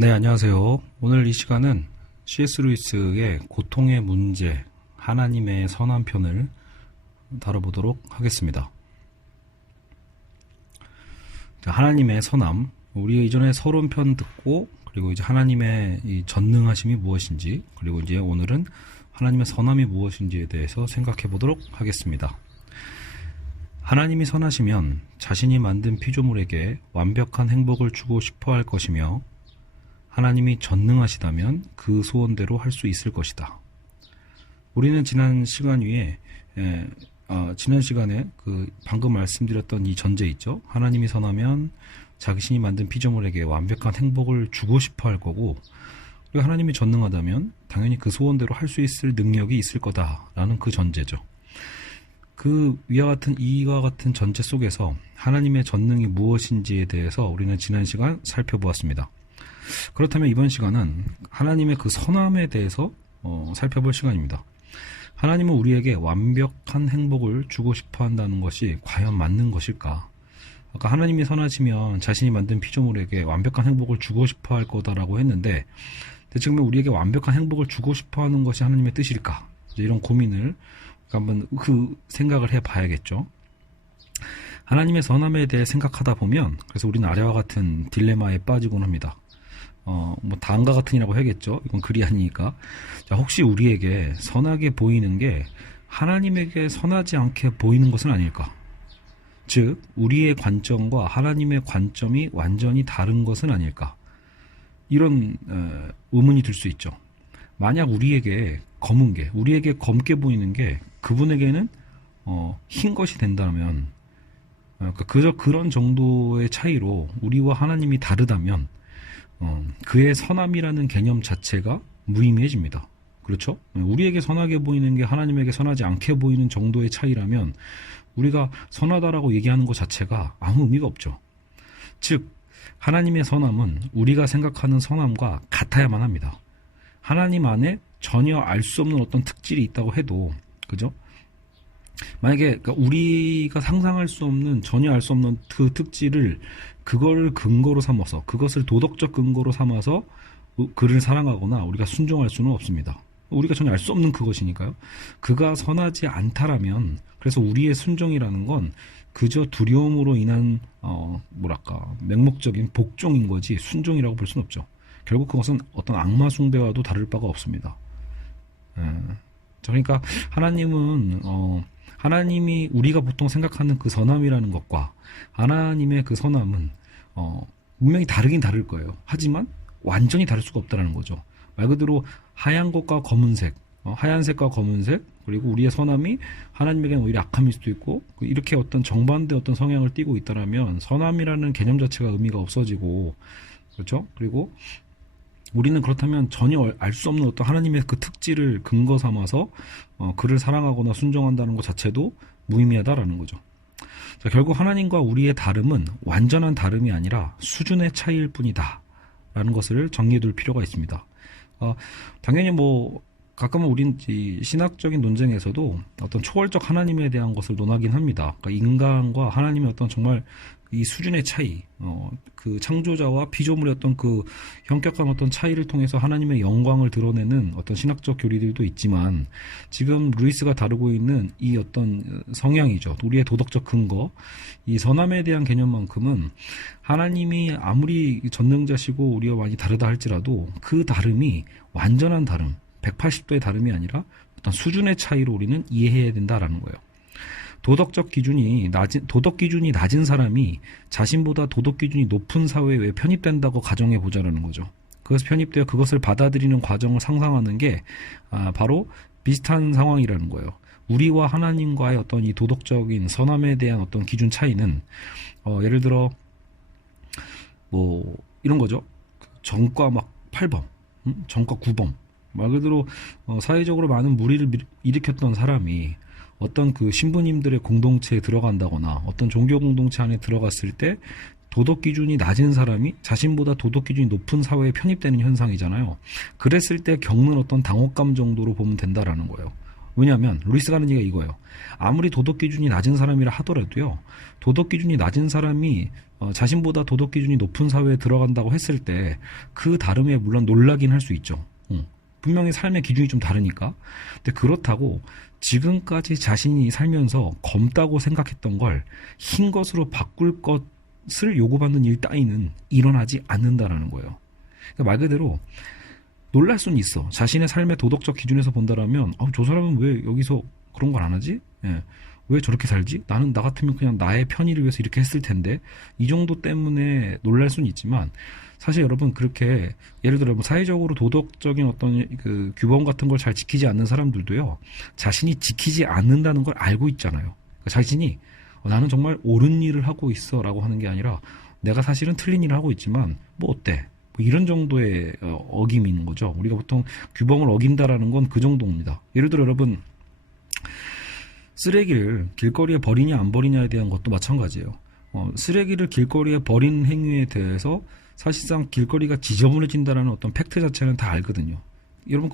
네, 안녕하세요. 오늘 이 시간은 C.S. 루이스의 고통의 문제, 하나님의 선한 편을 다뤄보도록 하겠습니다. 하나님의 선함, 우리가 이전에 서론 편 듣고, 그리고 이제 하나님의 이 전능하심이 무엇인지, 그리고 이제 오늘은 하나님의 선함이 무엇인지에 대해서 생각해 보도록 하겠습니다. 하나님이 선하시면 자신이 만든 피조물에게 완벽한 행복을 주고 싶어 할 것이며, 하나님이 전능하시다면 그 소원대로 할 수 있을 것이다. 우리는 지난 시간에 방금 말씀드렸던 이 전제 있죠. 하나님이 선하면 자신이 만든 피조물에게 완벽한 행복을 주고 싶어 할 거고, 그리고 하나님이 전능하다면 당연히 그 소원대로 할 수 있을 능력이 있을 거다라는 그 전제죠. 이와 같은 전제 속에서 하나님의 전능이 무엇인지에 대해서 우리는 지난 시간 살펴보았습니다. 그렇다면 이번 시간은 하나님의 그 선함에 대해서 살펴볼 시간입니다. 하나님은 우리에게 완벽한 행복을 주고 싶어 한다는 것이 과연 맞는 것일까? 아까 하나님이 선하시면 자신이 만든 피조물에게 완벽한 행복을 주고 싶어 할 거다라고 했는데, 대체 그러면 우리에게 완벽한 행복을 주고 싶어 하는 것이 하나님의 뜻일까? 이런 고민을 한번 생각을 해봐야겠죠. 하나님의 선함에 대해 생각하다 보면, 그래서 우리는 아래와 같은 딜레마에 빠지곤 합니다. 다음과 같으니라고 해야겠죠. 이건 글이 아니니까. 자, 혹시 우리에게 선하게 보이는 게 하나님에게 선하지 않게 보이는 것은 아닐까? 즉, 우리의 관점과 하나님의 관점이 완전히 다른 것은 아닐까? 이런 의문이 들 수 있죠. 만약 우리에게 검게 보이는 게 그분에게는 흰 것이 된다면, 그저 그런 정도의 차이로 우리와 하나님이 다르다면, 그의 선함이라는 개념 자체가 무의미해집니다. 그렇죠? 우리에게 선하게 보이는 게 하나님에게 선하지 않게 보이는 정도의 차이라면 우리가 선하다라고 얘기하는 것 자체가 아무 의미가 없죠. 즉, 하나님의 선함은 우리가 생각하는 선함과 같아야만 합니다. 하나님 안에 전혀 알 수 없는 어떤 특질이 있다고 해도, 그죠? 만약에 우리가 상상할 수 없는, 전혀 알 수 없는 그 특질을 그걸 근거로 삼아서, 그것을 도덕적 근거로 삼아서 그를 사랑하거나 우리가 순종할 수는 없습니다. 우리가 전혀 알 수 없는 그것이니까요. 그가 선하지 않다라면, 그래서 우리의 순종이라는 건 그저 두려움으로 인한 맹목적인 복종인 거지 순종이라고 볼 수는 없죠. 결국 그것은 어떤 악마 숭배와도 다를 바가 없습니다. 그러니까 하나님이 우리가 보통 생각하는 그 선함이라는 것과 하나님의 그 선함은 분명히 다르긴 다를 거예요. 하지만 완전히 다를 수가 없다는 거죠. 말 그대로 하얀 것과 검은색, 하얀색과 검은색, 그리고 우리의 선함이 하나님에게는 오히려 악함일 수도 있고, 이렇게 어떤 정반대 어떤 성향을 띠고 있다면 선함이라는 개념 자체가 의미가 없어지고, 그렇죠? 그리고 우리는 그렇다면 전혀 알 수 없는 어떤 하나님의 그 특질을 근거 삼아서 그를 사랑하거나 순종한다는 것 자체도 무의미하다라는 거죠. 자, 결국 하나님과 우리의 다름은 완전한 다름이 아니라 수준의 차이일 뿐이다 라는 것을 정리해둘 필요가 있습니다. 당연히 가끔은 우린 신학적인 논쟁에서도 어떤 초월적 하나님에 대한 것을 논하긴 합니다. 그러니까 인간과 하나님의 어떤 정말 이 수준의 차이, 그 창조자와 피조물의 어떤 그 현격한 어떤 차이를 통해서 하나님의 영광을 드러내는 어떤 신학적 교리들도 있지만, 지금 루이스가 다루고 있는 이 어떤 성향이죠. 우리의 도덕적 근거, 이 선함에 대한 개념만큼은 하나님이 아무리 전능자시고 우리와 많이 다르다 할지라도 그 다름이 완전한 다름, 180도의 다름이 아니라 어떤 수준의 차이로 우리는 이해해야 된다라는 거예요. 도덕 기준이 낮은 사람이 자신보다 도덕 기준이 높은 사회에 편입된다고 가정해 보자라는 거죠. 그것을 편입되어 그것을 받아들이는 과정을 상상하는 게 바로 비슷한 상황이라는 거예요. 우리와 하나님과의 어떤 이 도덕적인 선함에 대한 어떤 기준 차이는 예를 들어 이런 거죠. 정과 8범, 정과 9범. 말 그대로 사회적으로 많은 무리를 일으켰던 사람이 어떤 그 신부님들의 공동체에 들어간다거나 어떤 종교 공동체 안에 들어갔을 때 도덕 기준이 낮은 사람이 자신보다 도덕 기준이 높은 사회에 편입되는 현상이잖아요. 그랬을 때 겪는 어떤 당혹감 정도로 보면 된다라는 거예요. 왜냐하면 루이스가 하는 얘기가 이거예요. 아무리 도덕 기준이 낮은 사람이라 하더라도요, 도덕 기준이 낮은 사람이 자신보다 도덕 기준이 높은 사회에 들어간다고 했을 때 그 다름에 물론 놀라긴 할 수 있죠. 분명히 삶의 기준이 좀 다르니까. 근데 그렇다고 지금까지 자신이 살면서 검다고 생각했던 걸 흰 것으로 바꿀 것을 요구받는 일 따위는 일어나지 않는다라는 거예요. 그러니까 말 그대로 놀랄 수는 있어. 자신의 삶의 도덕적 기준에서 본다라면 저 사람은 왜 여기서 그런 걸 안 하지? 예. 왜 저렇게 살지? 나는 나 같으면 그냥 나의 편의를 위해서 이렇게 했을 텐데 이 정도 때문에 놀랄 수는 있지만 사실 여러분 그렇게 예를 들어 사회적으로 도덕적인 어떤 그 규범 같은 걸 잘 지키지 않는 사람들도요 자신이 지키지 않는다는 걸 알고 있잖아요. 그러니까 자신이 나는 정말 옳은 일을 하고 있어라고 하는 게 아니라 내가 사실은 틀린 일을 하고 있지만 뭐 어때? 뭐 이런 정도의 어김이 있는 거죠. 우리가 보통 규범을 어긴다라는 건 그 정도입니다. 예를 들어 여러분 쓰레기를 길거리에 버리냐 안 버리냐에 대한 것도 마찬가지예요. 쓰레기를 길거리에 버리는 행위에 대해서 사실상 길거리가 지저분해진다는 어떤 팩트 자체는 다 알거든요. 여러분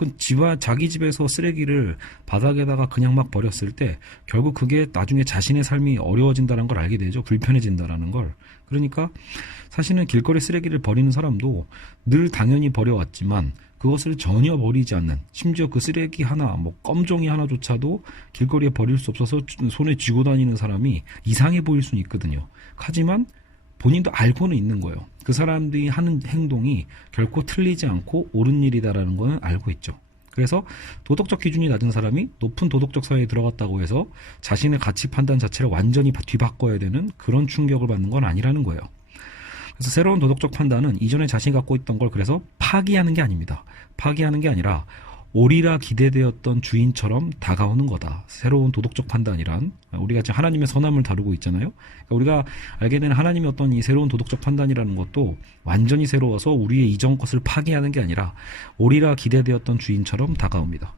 자기 집에서 쓰레기를 바닥에다가 그냥 막 버렸을 때 결국 그게 나중에 자신의 삶이 어려워진다는 걸 알게 되죠. 불편해진다는 걸. 그러니까 사실은 길거리 쓰레기를 버리는 사람도 늘 당연히 버려왔지만 그것을 전혀 버리지 않는, 심지어 그 쓰레기 하나, 껌종이 하나조차도 길거리에 버릴 수 없어서 손에 쥐고 다니는 사람이 이상해 보일 수는 있거든요. 하지만 본인도 알고는 있는 거예요. 그 사람들이 하는 행동이 결코 틀리지 않고 옳은 일이다라는 거는 알고 있죠. 그래서 도덕적 기준이 낮은 사람이 높은 도덕적 사회에 들어갔다고 해서 자신의 가치 판단 자체를 완전히 뒤바꿔야 되는 그런 충격을 받는 건 아니라는 거예요. 그래서 새로운 도덕적 판단은 이전에 자신이 갖고 있던 걸 그래서 파기하는 게 아닙니다. 파기하는 게 아니라 오리라 기대되었던 주인처럼 다가오는 거다. 새로운 도덕적 판단이란 우리가 지금 하나님의 선함을 다루고 있잖아요. 그러니까 우리가 알게 되는 하나님의 어떤 이 새로운 도덕적 판단이라는 것도 완전히 새로워서 우리의 이전 것을 파기하는 게 아니라 오리라 기대되었던 주인처럼 다가옵니다.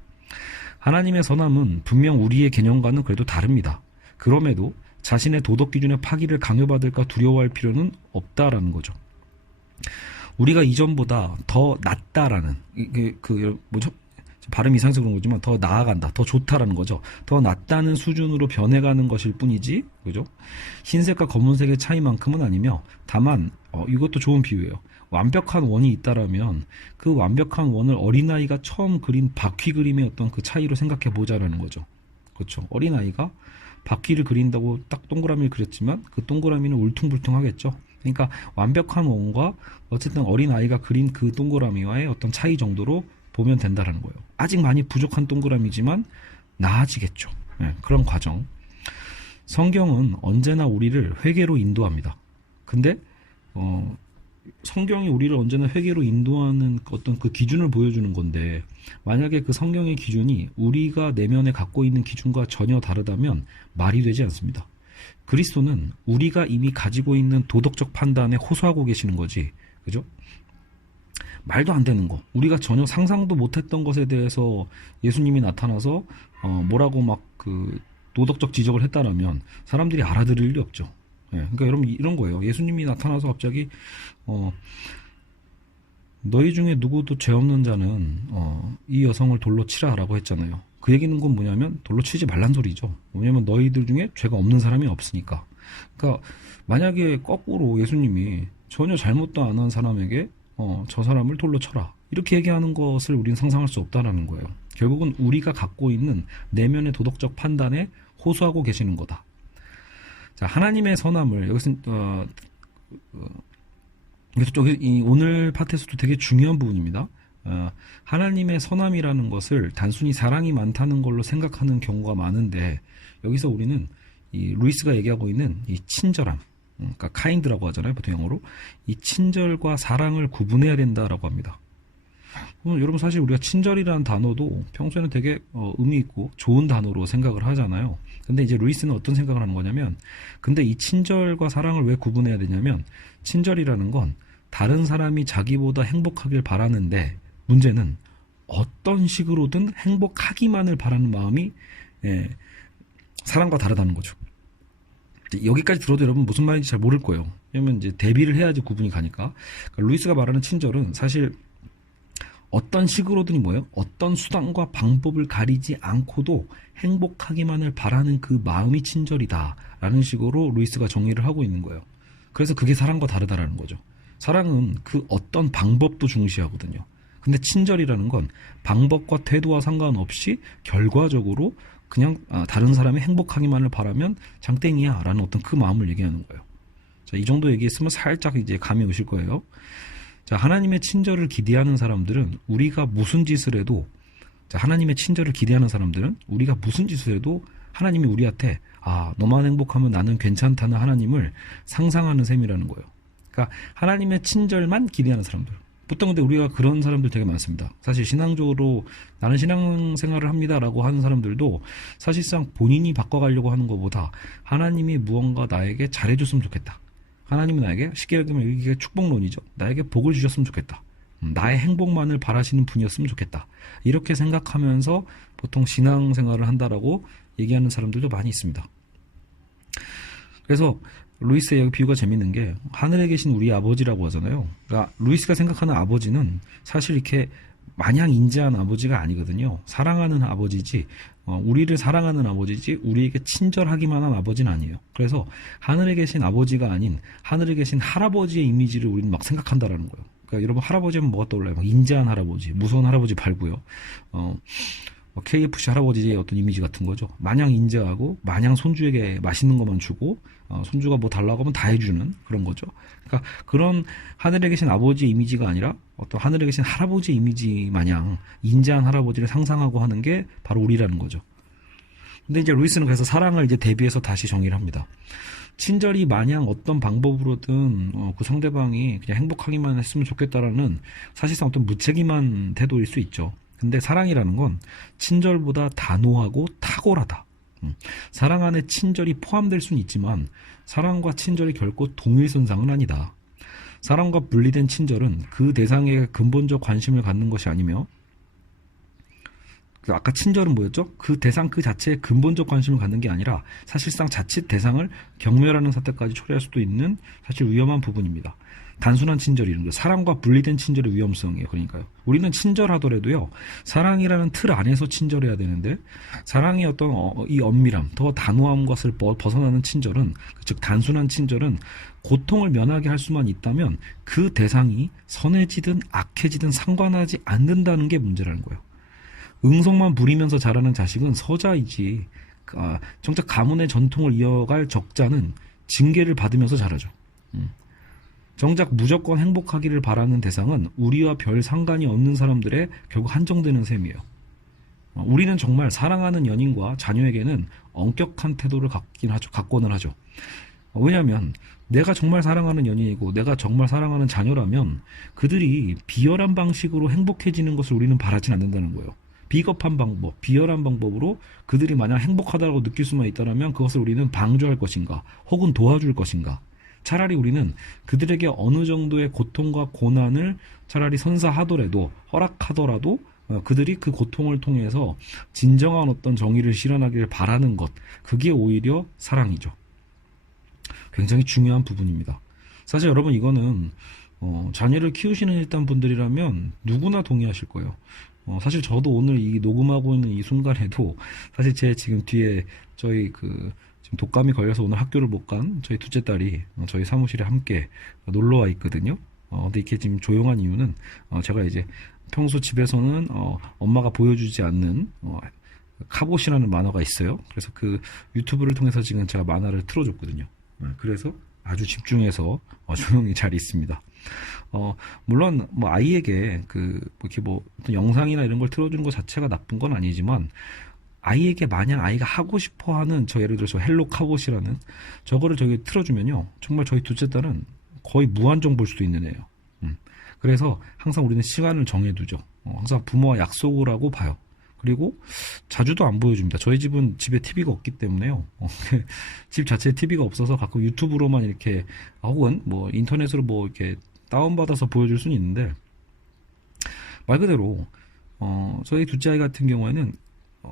하나님의 선함은 분명 우리의 개념과는 그래도 다릅니다. 그럼에도 자신의 도덕 기준의 파기를 강요받을까 두려워할 필요는 없다라는 거죠. 우리가 이전보다 더 낫다라는 뭐죠? 발음 이상해서 그런 거지만 더 나아간다, 더 좋다라는 거죠. 더 낫다는 수준으로 변해가는 것일 뿐이지, 그죠? 흰색과 검은색의 차이만큼은 아니며, 다만 이것도 좋은 비유예요. 완벽한 원이 있다라면 그 완벽한 원을 어린아이가 처음 그린 바퀴 그림의 어떤 그 차이로 생각해 보자라는 거죠. 그렇죠? 어린아이가 바퀴를 그린다고 딱 동그라미를 그렸지만 그 동그라미는 울퉁불퉁하겠죠. 그러니까 완벽한 원과 어쨌든 어린아이가 그린 그 동그라미와의 어떤 차이 정도로 보면 된다는 거예요. 아직 많이 부족한 동그라미지만 나아지겠죠. 그런 과정. 성경은 언제나 우리를 회개로 인도합니다. 근데 성경이 우리를 언제나 회개로 인도하는 어떤 그 기준을 보여주는 건데, 만약에 그 성경의 기준이 우리가 내면에 갖고 있는 기준과 전혀 다르다면 말이 되지 않습니다. 그리스도는 우리가 이미 가지고 있는 도덕적 판단에 호소하고 계시는 거지, 그죠? 말도 안 되는 거, 우리가 전혀 상상도 못했던 것에 대해서 예수님이 나타나서 뭐라고 도덕적 지적을 했다라면 사람들이 알아들을 일이 없죠. 그러니까 여러분 이런 거예요. 예수님이 나타나서 갑자기 너희 중에 누구도 죄 없는 자는 이 여성을 돌로 치라라고 했잖아요. 그 얘기는 건 뭐냐면 돌로 치지 말란 소리죠. 왜냐면 너희들 중에 죄가 없는 사람이 없으니까. 그러니까 만약에 거꾸로 예수님이 전혀 잘못도 안 한 사람에게 저 사람을 돌로 쳐라 이렇게 얘기하는 것을 우리는 상상할 수 없다라는 거예요. 결국은 우리가 갖고 있는 내면의 도덕적 판단에 호소하고 계시는 거다. 자, 하나님의 선함을 여기서 오늘 파트에서도 되게 중요한 부분입니다. 하나님의 선함이라는 것을 단순히 사랑이 많다는 걸로 생각하는 경우가 많은데, 여기서 우리는 이 루이스가 얘기하고 있는 이 친절함, 그러니까 카인드라고 하잖아요, 보통 영어로. 이 친절과 사랑을 구분해야 된다라고 합니다. 여러분 사실 우리가 친절이라는 단어도 평소에는 되게 의미 있고 좋은 단어로 생각을 하잖아요. 근데 이제 루이스는 어떤 생각을 하는 거냐면, 근데 이 친절과 사랑을 왜 구분해야 되냐면, 친절이라는 건 다른 사람이 자기보다 행복하길 바라는데, 문제는 어떤 식으로든 행복하기만을 바라는 마음이 사랑과 다르다는 거죠. 여기까지 들어도 여러분 무슨 말인지 잘 모를 거예요. 왜냐면 이제 대비를 해야지 구분이 가니까. 그러니까 루이스가 말하는 친절은 사실 어떤 식으로든 뭐예요? 어떤 수단과 방법을 가리지 않고도 행복하기만을 바라는 그 마음이 친절이다 라는 식으로 루이스가 정의를 하고 있는 거예요. 그래서 그게 사랑과 다르다라는 거죠. 사랑은 그 어떤 방법도 중시하거든요. 근데 친절이라는 건 방법과 태도와 상관없이 결과적으로 그냥 다른 사람이 행복하기만을 바라면 장땡이야 라는 어떤 그 마음을 얘기하는 거예요. 자, 이 정도 얘기했으면 살짝 이제 감이 오실 거예요. 자, 하나님의 친절을 기대하는 사람들은 우리가 무슨 짓을 해도, 자, 하나님의 친절을 기대하는 사람들은 우리가 무슨 짓을 해도 하나님이 우리한테 너만 행복하면 나는 괜찮다는 하나님을 상상하는 셈이라는 거예요. 그러니까 하나님의 친절만 기대하는 사람들. 보통 근데 우리가 그런 사람들 되게 많습니다. 사실 신앙적으로 나는 신앙생활을 합니다라고 하는 사람들도 사실상 본인이 바꿔가려고 하는 것보다 하나님이 무언가 나에게 잘해줬으면 좋겠다. 하나님은 나에게, 쉽게 얘기하면 이게 축복론이죠. 나에게 복을 주셨으면 좋겠다. 나의 행복만을 바라시는 분이었으면 좋겠다. 이렇게 생각하면서 보통 신앙생활을 한다라고 얘기하는 사람들도 많이 있습니다. 그래서 루이스의 여기 비유가 재밌는 게 하늘에 계신 우리 아버지라고 하잖아요. 그러니까 루이스가 생각하는 아버지는 사실 이렇게 마냥 인자한 아버지가 아니거든요. 사랑하는 아버지지, 우리를 사랑하는 아버지지 우리에게 친절하기만 한 아버지는 아니에요. 그래서 하늘에 계신 아버지가 아닌 하늘에 계신 할아버지의 이미지를 우리는 막 생각한다라는 거예요. 그러니까 여러분 할아버지 하면 뭐가 떠올라요? 막 인자한 할아버지, 무서운 할아버지 말고요. KFC 할아버지의 어떤 이미지 같은 거죠. 마냥 인자하고 마냥 손주에게 맛있는 것만 주고 손주가 뭐 달라고 하면 다 해주는 그런 거죠. 그러니까 그런 하늘에 계신 아버지의 이미지가 아니라 어떤 하늘에 계신 할아버지의 이미지 마냥 인자한 할아버지를 상상하고 하는 게 바로 우리라는 거죠. 근데 이제 루이스는 그래서 사랑을 이제 대비해서 다시 정의를 합니다. 친절이 마냥 어떤 방법으로든 그 상대방이 그냥 행복하기만 했으면 좋겠다라는 사실상 어떤 무책임한 태도일 수 있죠. 근데 사랑이라는 건 친절보다 단호하고 탁월하다. 사랑 안에 친절이 포함될 수는 있지만 사랑과 친절이 결코 동일선상은 아니다. 사랑과 분리된 친절은 그 대상에게 근본적 관심을 갖는 것이 아니며, 아까 친절은 뭐였죠? 그 대상 그 자체에 근본적 관심을 갖는 게 아니라 사실상 자칫 대상을 경멸하는 사태까지 초래할 수도 있는 사실 위험한 부분입니다. 단순한 친절이 이런 거, 사랑과 분리된 친절의 위험성이에요. 그러니까요. 우리는 친절하더라도요, 사랑이라는 틀 안에서 친절해야 되는데, 사랑의 어떤 이 엄밀함, 더 단호한 것을 벗어나는 친절은, 즉 단순한 친절은 고통을 면하게 할 수만 있다면 그 대상이 선해지든 악해지든 상관하지 않는다는 게 문제라는 거예요. 응성만 부리면서 자라는 자식은 서자이지, 정작 가문의 전통을 이어갈 적자는 징계를 받으면서 자라죠. 정작 무조건 행복하기를 바라는 대상은 우리와 별 상관이 없는 사람들에 결국 한정되는 셈이에요. 우리는 정말 사랑하는 연인과 자녀에게는 엄격한 태도를 갖고는 하죠. 왜냐하면 내가 정말 사랑하는 연인이고 내가 정말 사랑하는 자녀라면 그들이 비열한 방식으로 행복해지는 것을 우리는 바라진 않는다는 거예요. 비겁한 방법, 비열한 방법으로 그들이 만약 행복하다고 느낄 수만 있다면 그것을 우리는 방조할 것인가 혹은 도와줄 것인가. 차라리 우리는 그들에게 어느 정도의 고통과 고난을 차라리 선사하더라도, 허락하더라도 그들이 그 고통을 통해서 진정한 어떤 정의를 실현하기를 바라는 것, 그게 오히려 사랑이죠. 굉장히 중요한 부분입니다. 사실 여러분 이거는 자녀를 키우시는 일단 분들이라면 누구나 동의하실 거예요. 사실 저도 오늘 이 녹음하고 있는 이 순간에도 사실 제 지금 뒤에 저희 지금 독감이 걸려서 오늘 학교를 못 간 저희 둘째 딸이 저희 사무실에 함께 놀러 와 있거든요. 근데 이렇게 지금 조용한 이유는 제가 이제 평소 집에서는 엄마가 보여주지 않는 카봇이라는 만화가 있어요. 그래서 그 유튜브를 통해서 지금 제가 만화를 틀어줬거든요. 그래서 아주 집중해서 조용히 잘 있습니다. 물론 뭐 아이에게 이렇게 어떤 영상이나 이런 걸 틀어주는 것 자체가 나쁜 건 아니지만 아이에게 만약 아이가 하고 싶어하는 예를 들어서 헬로 카봇이라는 저거를 저기 틀어주면요 정말 저희 둘째 딸은 거의 무한정 볼 수도 있는 애예요. 그래서 항상 우리는 시간을 정해두죠. 항상 부모와 약속을 하고 봐요. 그리고 자주도 안 보여줍니다. 저희 집은 집에 TV가 없기 때문에요. 집 자체에 TV가 없어서 가끔 유튜브로만 이렇게 혹은 뭐 인터넷으로 뭐 이렇게 다운받아서 보여줄 수는 있는데 말 그대로 저희 둘째 아이 같은 경우에는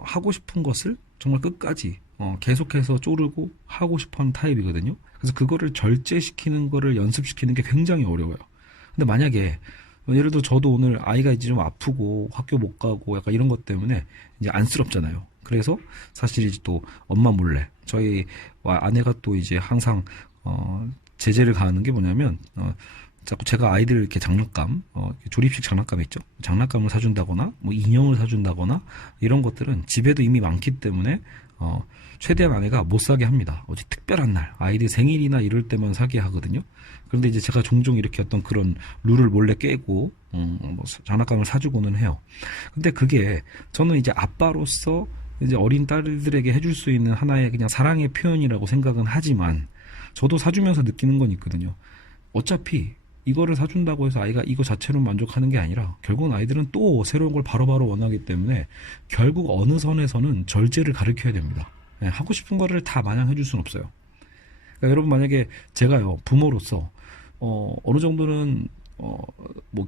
하고 싶은 것을 정말 끝까지 계속해서 쪼르고 하고 싶어하는 타입이거든요. 그래서 그거를 절제시키는 거를 연습시키는 게 굉장히 어려워요. 근데 만약에 예를 들어 저도 오늘 아이가 이제 좀 아프고 학교 못 가고 약간 이런 것 때문에 이제 안쓰럽잖아요. 그래서 사실 이제 또 엄마 몰래 저희 아내가 또 이제 항상 제재를 가하는 게 뭐냐면, 자꾸 제가 아이들 이렇게 장난감, 조립식 장난감 있죠? 장난감을 사준다거나, 뭐 인형을 사준다거나, 이런 것들은 집에도 이미 많기 때문에, 최대한 아내가 못 사게 합니다. 어디 특별한 날, 아이들 생일이나 이럴 때만 사게 하거든요. 그런데 이제 제가 종종 이렇게 어떤 그런 룰을 몰래 깨고, 뭐 장난감을 사주고는 해요. 근데 그게 저는 이제 아빠로서 이제 어린 딸들에게 해줄 수 있는 하나의 그냥 사랑의 표현이라고 생각은 하지만, 저도 사주면서 느끼는 건 있거든요. 어차피 이거를 사준다고 해서 아이가 이거 자체로 만족하는 게 아니라 결국은 아이들은 또 새로운 걸 바로바로 원하기 때문에 결국 어느 선에서는 절제를 가르쳐야 됩니다. 하고 싶은 거를 다 마냥 해줄 수는 없어요. 그러니까 여러분 만약에 제가요 부모로서 어느 정도는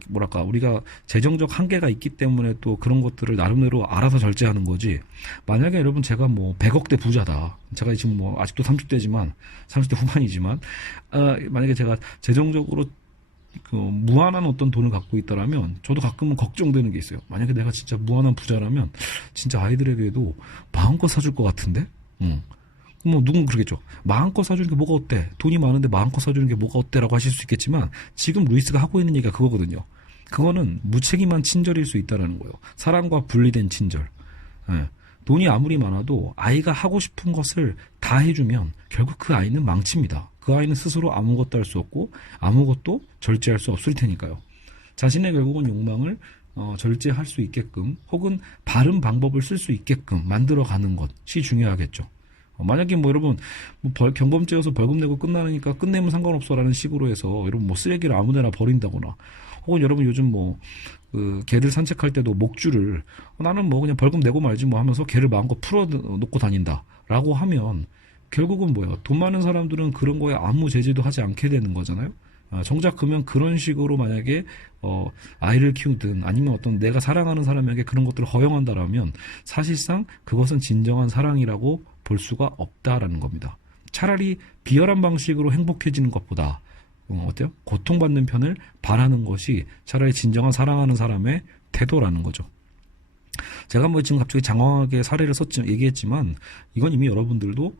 뭐랄까 우리가 재정적 한계가 있기 때문에 또 그런 것들을 나름대로 알아서 절제하는 거지. 만약에 여러분 제가 뭐 100억대 부자다. 제가 지금 뭐 아직도 30대지만 30대 후반이지만 만약에 제가 재정적으로 그 무한한 어떤 돈을 갖고 있다라면 저도 가끔은 걱정되는 게 있어요. 만약에 내가 진짜 무한한 부자라면 진짜 아이들에게도 마음껏 사줄 것 같은데? 뭐 누군 그러겠죠. 마음껏 사주는 게 뭐가 어때? 돈이 많은데 마음껏 사주는 게 뭐가 어때라고 하실 수 있겠지만 지금 루이스가 하고 있는 얘기가 그거거든요. 그거는 무책임한 친절일 수 있다는 거예요. 사랑과 분리된 친절. 돈이 아무리 많아도 아이가 하고 싶은 것을 다 해주면 결국 그 아이는 망칩니다. 그 아이는 스스로 아무것도 할 수 없고 아무것도 절제할 수 없을 테니까요. 자신의 결국은 욕망을 절제할 수 있게끔 혹은 바른 방법을 쓸 수 있게끔 만들어가는 것이 중요하겠죠. 만약에 뭐 여러분 경범죄여서 벌금 내고 끝나니까 끝내면 상관없어라는 식으로 해서 여러분 뭐 쓰레기를 아무데나 버린다거나 혹은 여러분 요즘 뭐 그 개들 산책할 때도 목줄을 나는 뭐 그냥 벌금 내고 말지 뭐 하면서 개를 마음껏 풀어 놓고 다닌다라고 하면 결국은 뭐야 돈 많은 사람들은 그런 거에 아무 제재도 하지 않게 되는 거잖아요. 정작 그러면 그런 식으로 만약에 아이를 키우든 아니면 어떤 내가 사랑하는 사람에게 그런 것들을 허용한다라면 사실상 그것은 진정한 사랑이라고 볼 수가 없다라는 겁니다. 차라리 비열한 방식으로 행복해지는 것보다 어때요? 고통받는 편을 바라는 것이 차라리 진정한 사랑하는 사람의 태도라는 거죠. 제가 뭐 지금 갑자기 장황하게 사례를 얘기했지만 이건 이미 여러분들도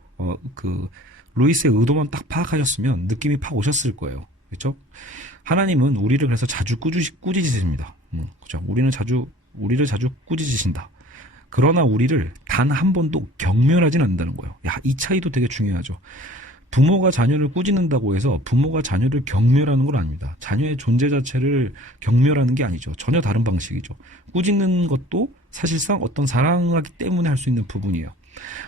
그 루이스의 의도만 딱 파악하셨으면 느낌이 팍 오셨을 거예요. 그렇죠? 하나님은 우리를 그래서 자주 꾸짖으십니다. 그렇죠? 우리를 자주 꾸짖으신다. 그러나 우리를 단 한 번도 경멸하진 않는다는 거예요. 이 차이도 되게 중요하죠. 부모가 자녀를 꾸짖는다고 해서 부모가 자녀를 경멸하는 건 아닙니다. 자녀의 존재 자체를 경멸하는 게 아니죠. 전혀 다른 방식이죠. 꾸짖는 것도 사실상 어떤 사랑하기 때문에 할 수 있는 부분이에요.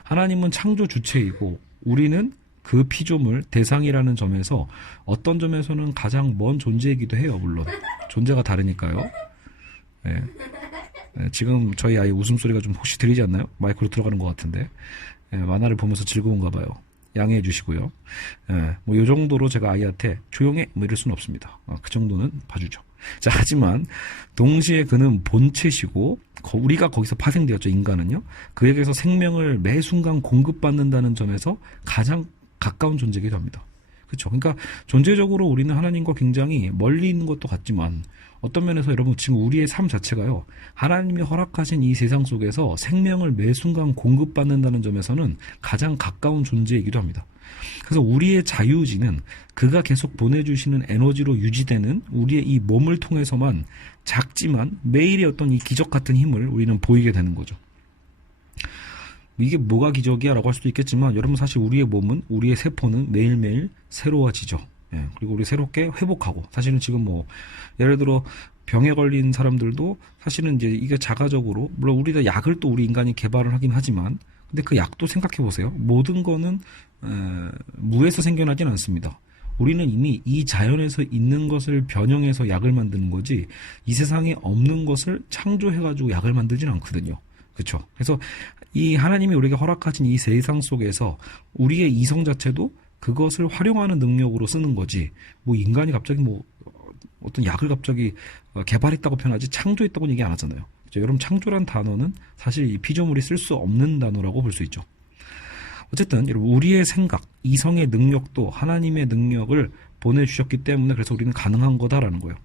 하나님은 창조 주체이고 우리는 그 피조물 대상이라는 점에서 어떤 점에서는 가장 먼 존재이기도 해요. 물론 존재가 다르니까요. 네. 지금 저희 아이 웃음소리가 좀 혹시 들리지 않나요? 마이크로 들어가는 것 같은데 만화를 보면서 즐거운가 봐요. 양해해 주시고요. 뭐 요 정도로 제가 아이한테 조용해 뭐 이럴 수는 없습니다. 그 정도는 봐주죠. 자, 하지만 동시에 그는 본체시고 우리가 거기서 파생되었죠. 인간은요. 그에게서 생명을 매 순간 공급받는다는 점에서 가장 가까운 존재이기도 합니다. 그렇죠. 그러니까 존재적으로 우리는 하나님과 굉장히 멀리 있는 것도 같지만 어떤 면에서 여러분 지금 우리의 삶 자체가요. 하나님이 허락하신 이 세상 속에서 생명을 매 순간 공급받는다는 점에서는 가장 가까운 존재이기도 합니다. 그래서 우리의 자유의지는 그가 계속 보내주시는 에너지로 유지되는 우리의 이 몸을 통해서만 작지만 매일의 어떤 이 기적 같은 힘을 우리는 보이게 되는 거죠. 이게 뭐가 기적이야 라고 할 수도 있겠지만 여러분 사실 우리의 몸은 우리의 세포는 매일매일 새로워지죠. 그리고 우리 새롭게 회복하고 사실은 지금 뭐 예를 들어 병에 걸린 사람들도 사실은 이제 이게 자가적으로 물론 우리가 약을 또 우리 인간이 개발을 하긴 하지만 근데 그 약도 생각해 보세요. 모든 거는 무에서 생겨나진 않습니다. 우리는 이미 이 자연에서 있는 것을 변형해서 약을 만드는 거지 이 세상에 없는 것을 창조해가지고 약을 만들진 않거든요. 그렇죠? 그래서 이 하나님이 우리에게 허락하신 이 세상 속에서 우리의 이성 자체도 그것을 활용하는 능력으로 쓰는 거지 뭐 인간이 갑자기 뭐 어떤 약을 갑자기 개발했다고 표현하지 창조했다고는 얘기 안 하잖아요. 그렇죠? 여러분 창조란 단어는 사실 이 피조물이 쓸 수 없는 단어라고 볼 수 있죠. 어쨌든 여러분 우리의 생각, 이성의 능력도 하나님의 능력을 보내주셨기 때문에 그래서 우리는 가능한 거다라는 거예요.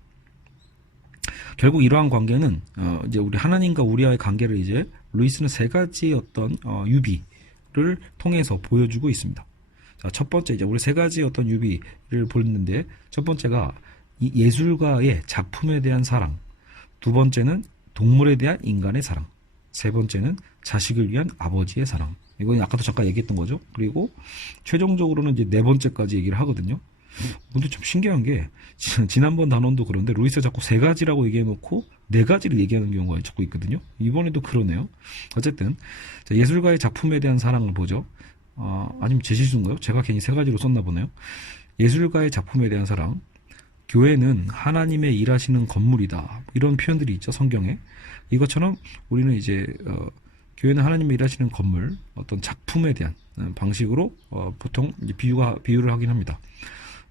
결국 이러한 관계는 이제 우리 하나님과 우리와의 관계를 이제 루이스는 세 가지 어떤 유비를 통해서 보여주고 있습니다. 자, 첫 번째 이제 우리 세 가지 어떤 유비를 보는데 첫 번째가 이 예술가의 작품에 대한 사랑, 두 번째는 동물에 대한 인간의 사랑, 세 번째는 자식을 위한 아버지의 사랑. 이건 아까도 잠깐 얘기했던 거죠. 그리고 최종적으로는 이제 네 번째까지 얘기를 하거든요. 근데 좀 신기한 게 지난번 단원도 그런데 루이스가 자꾸 세 가지라고 얘기해놓고 네 가지를 얘기하는 경우가 자꾸 있거든요. 이번에도 그러네요. 어쨌든 예술가의 작품에 대한 사랑을 보죠. 아니면 제 실수인가요? 제가 괜히 세 가지로 썼나 보네요. 예술가의 작품에 대한 사랑, 교회는 하나님의 일하시는 건물이다. 이런 표현들이 있죠, 성경에. 이것처럼 우리는 이제 교회는 하나님의 일하시는 건물, 어떤 작품에 대한 방식으로 보통 이제 비유를 하긴 합니다.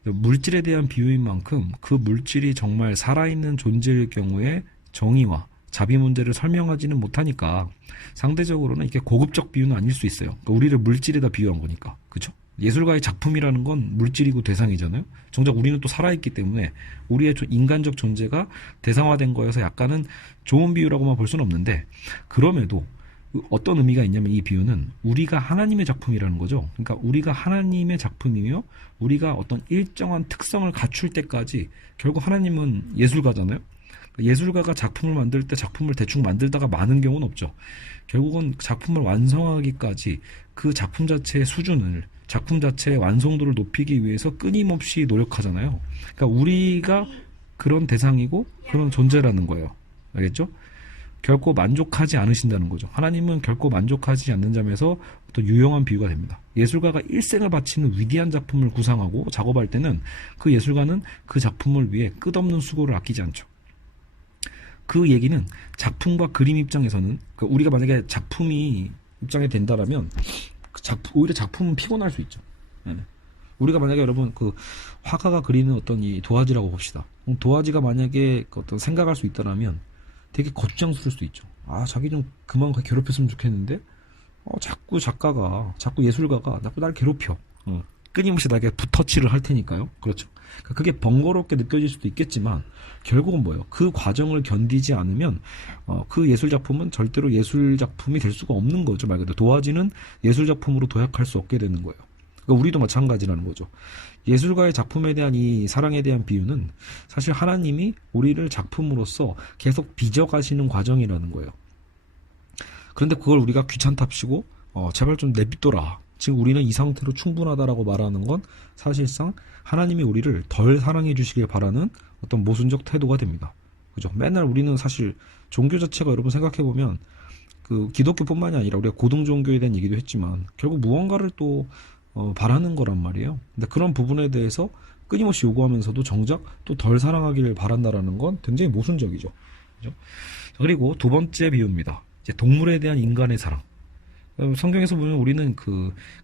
물질에 대한 비유인 만큼 그 물질이 정말 살아있는 존재일 경우에 정의와 자비 문제를 설명하지는 못하니까 상대적으로는 이렇게 고급적 비유는 아닐 수 있어요. 그러니까 우리를 물질에다 비유한 거니까. 그죠? 예술가의 작품이라는 건 물질이고 대상이잖아요. 정작 우리는 또 살아있기 때문에 우리의 인간적 존재가 대상화된 거여서 약간은 좋은 비유라고만 볼 수는 없는데, 그럼에도 어떤 의미가 있냐면 이 비유는 우리가 하나님의 작품이라는 거죠. 그러니까 우리가 하나님의 작품이며 우리가 어떤 일정한 특성을 갖출 때까지 결국 하나님은 예술가잖아요. 예술가가 작품을 만들 때 작품을 대충 만들다가 마는 경우는 없죠. 결국은 작품을 완성하기까지 그 작품 자체의 수준을, 작품 자체의 완성도를 높이기 위해서 끊임없이 노력하잖아요. 그러니까 우리가 그런 대상이고 그런 존재라는 거예요. 알겠죠? 결코 만족하지 않으신다는 거죠. 하나님은 결코 만족하지 않는 점에서 또 유용한 비유가 됩니다. 예술가가 일생을 바치는 위대한 작품을 구상하고 작업할 때는 그 예술가는 그 작품을 위해 끝없는 수고를 아끼지 않죠. 그 얘기는 작품과 그림 입장에서는, 우리가 만약에 작품이 입장에 된다라면 오히려 작품은 피곤할 수 있죠. 우리가 만약에 여러분 그 화가가 그리는 어떤 이 도화지라고 봅시다. 도화지가 만약에 어떤 생각할 수 있다라면 되게 거추장스러울 수도 있죠. 자기 좀 그만 괴롭혔으면 좋겠는데 자꾸 예술가가 자꾸 날 괴롭혀. 끊임없이 나에게 붓터치를 할 테니까요. 그렇죠. 그게 번거롭게 느껴질 수도 있겠지만 결국은 뭐예요? 그 과정을 견디지 않으면 그 예술작품은 절대로 예술작품이 될 수가 없는 거죠. 말 그대로 도화지는 예술작품으로 도약할 수 없게 되는 거예요. 그러니까 우리도 마찬가지라는 거죠. 예술가의 작품에 대한 이 사랑에 대한 비유는 사실 하나님이 우리를 작품으로서 계속 빚어가시는 과정이라는 거예요. 그런데 그걸 우리가 귀찮답시고 제발 좀 내비둬라. 지금 우리는 이 상태로 충분하다라고 말하는 건 사실상 하나님이 우리를 덜 사랑해 주시길 바라는 어떤 모순적 태도가 됩니다. 그죠? 맨날 우리는 사실 종교 자체가 여러분 생각해보면 그 기독교뿐만이 아니라 우리가 고등 종교에 대한 얘기도 했지만 결국 무언가를 또 바라는 거란 말이에요. 근데 그런 부분에 대해서 끊임없이 요구하면서도 정작 또 덜 사랑하기를 바란다라는 건 굉장히 모순적이죠. 그죠? 그리고 두 번째 비유입니다. 이제 동물에 대한 인간의 사랑. 성경에서 보면 우리는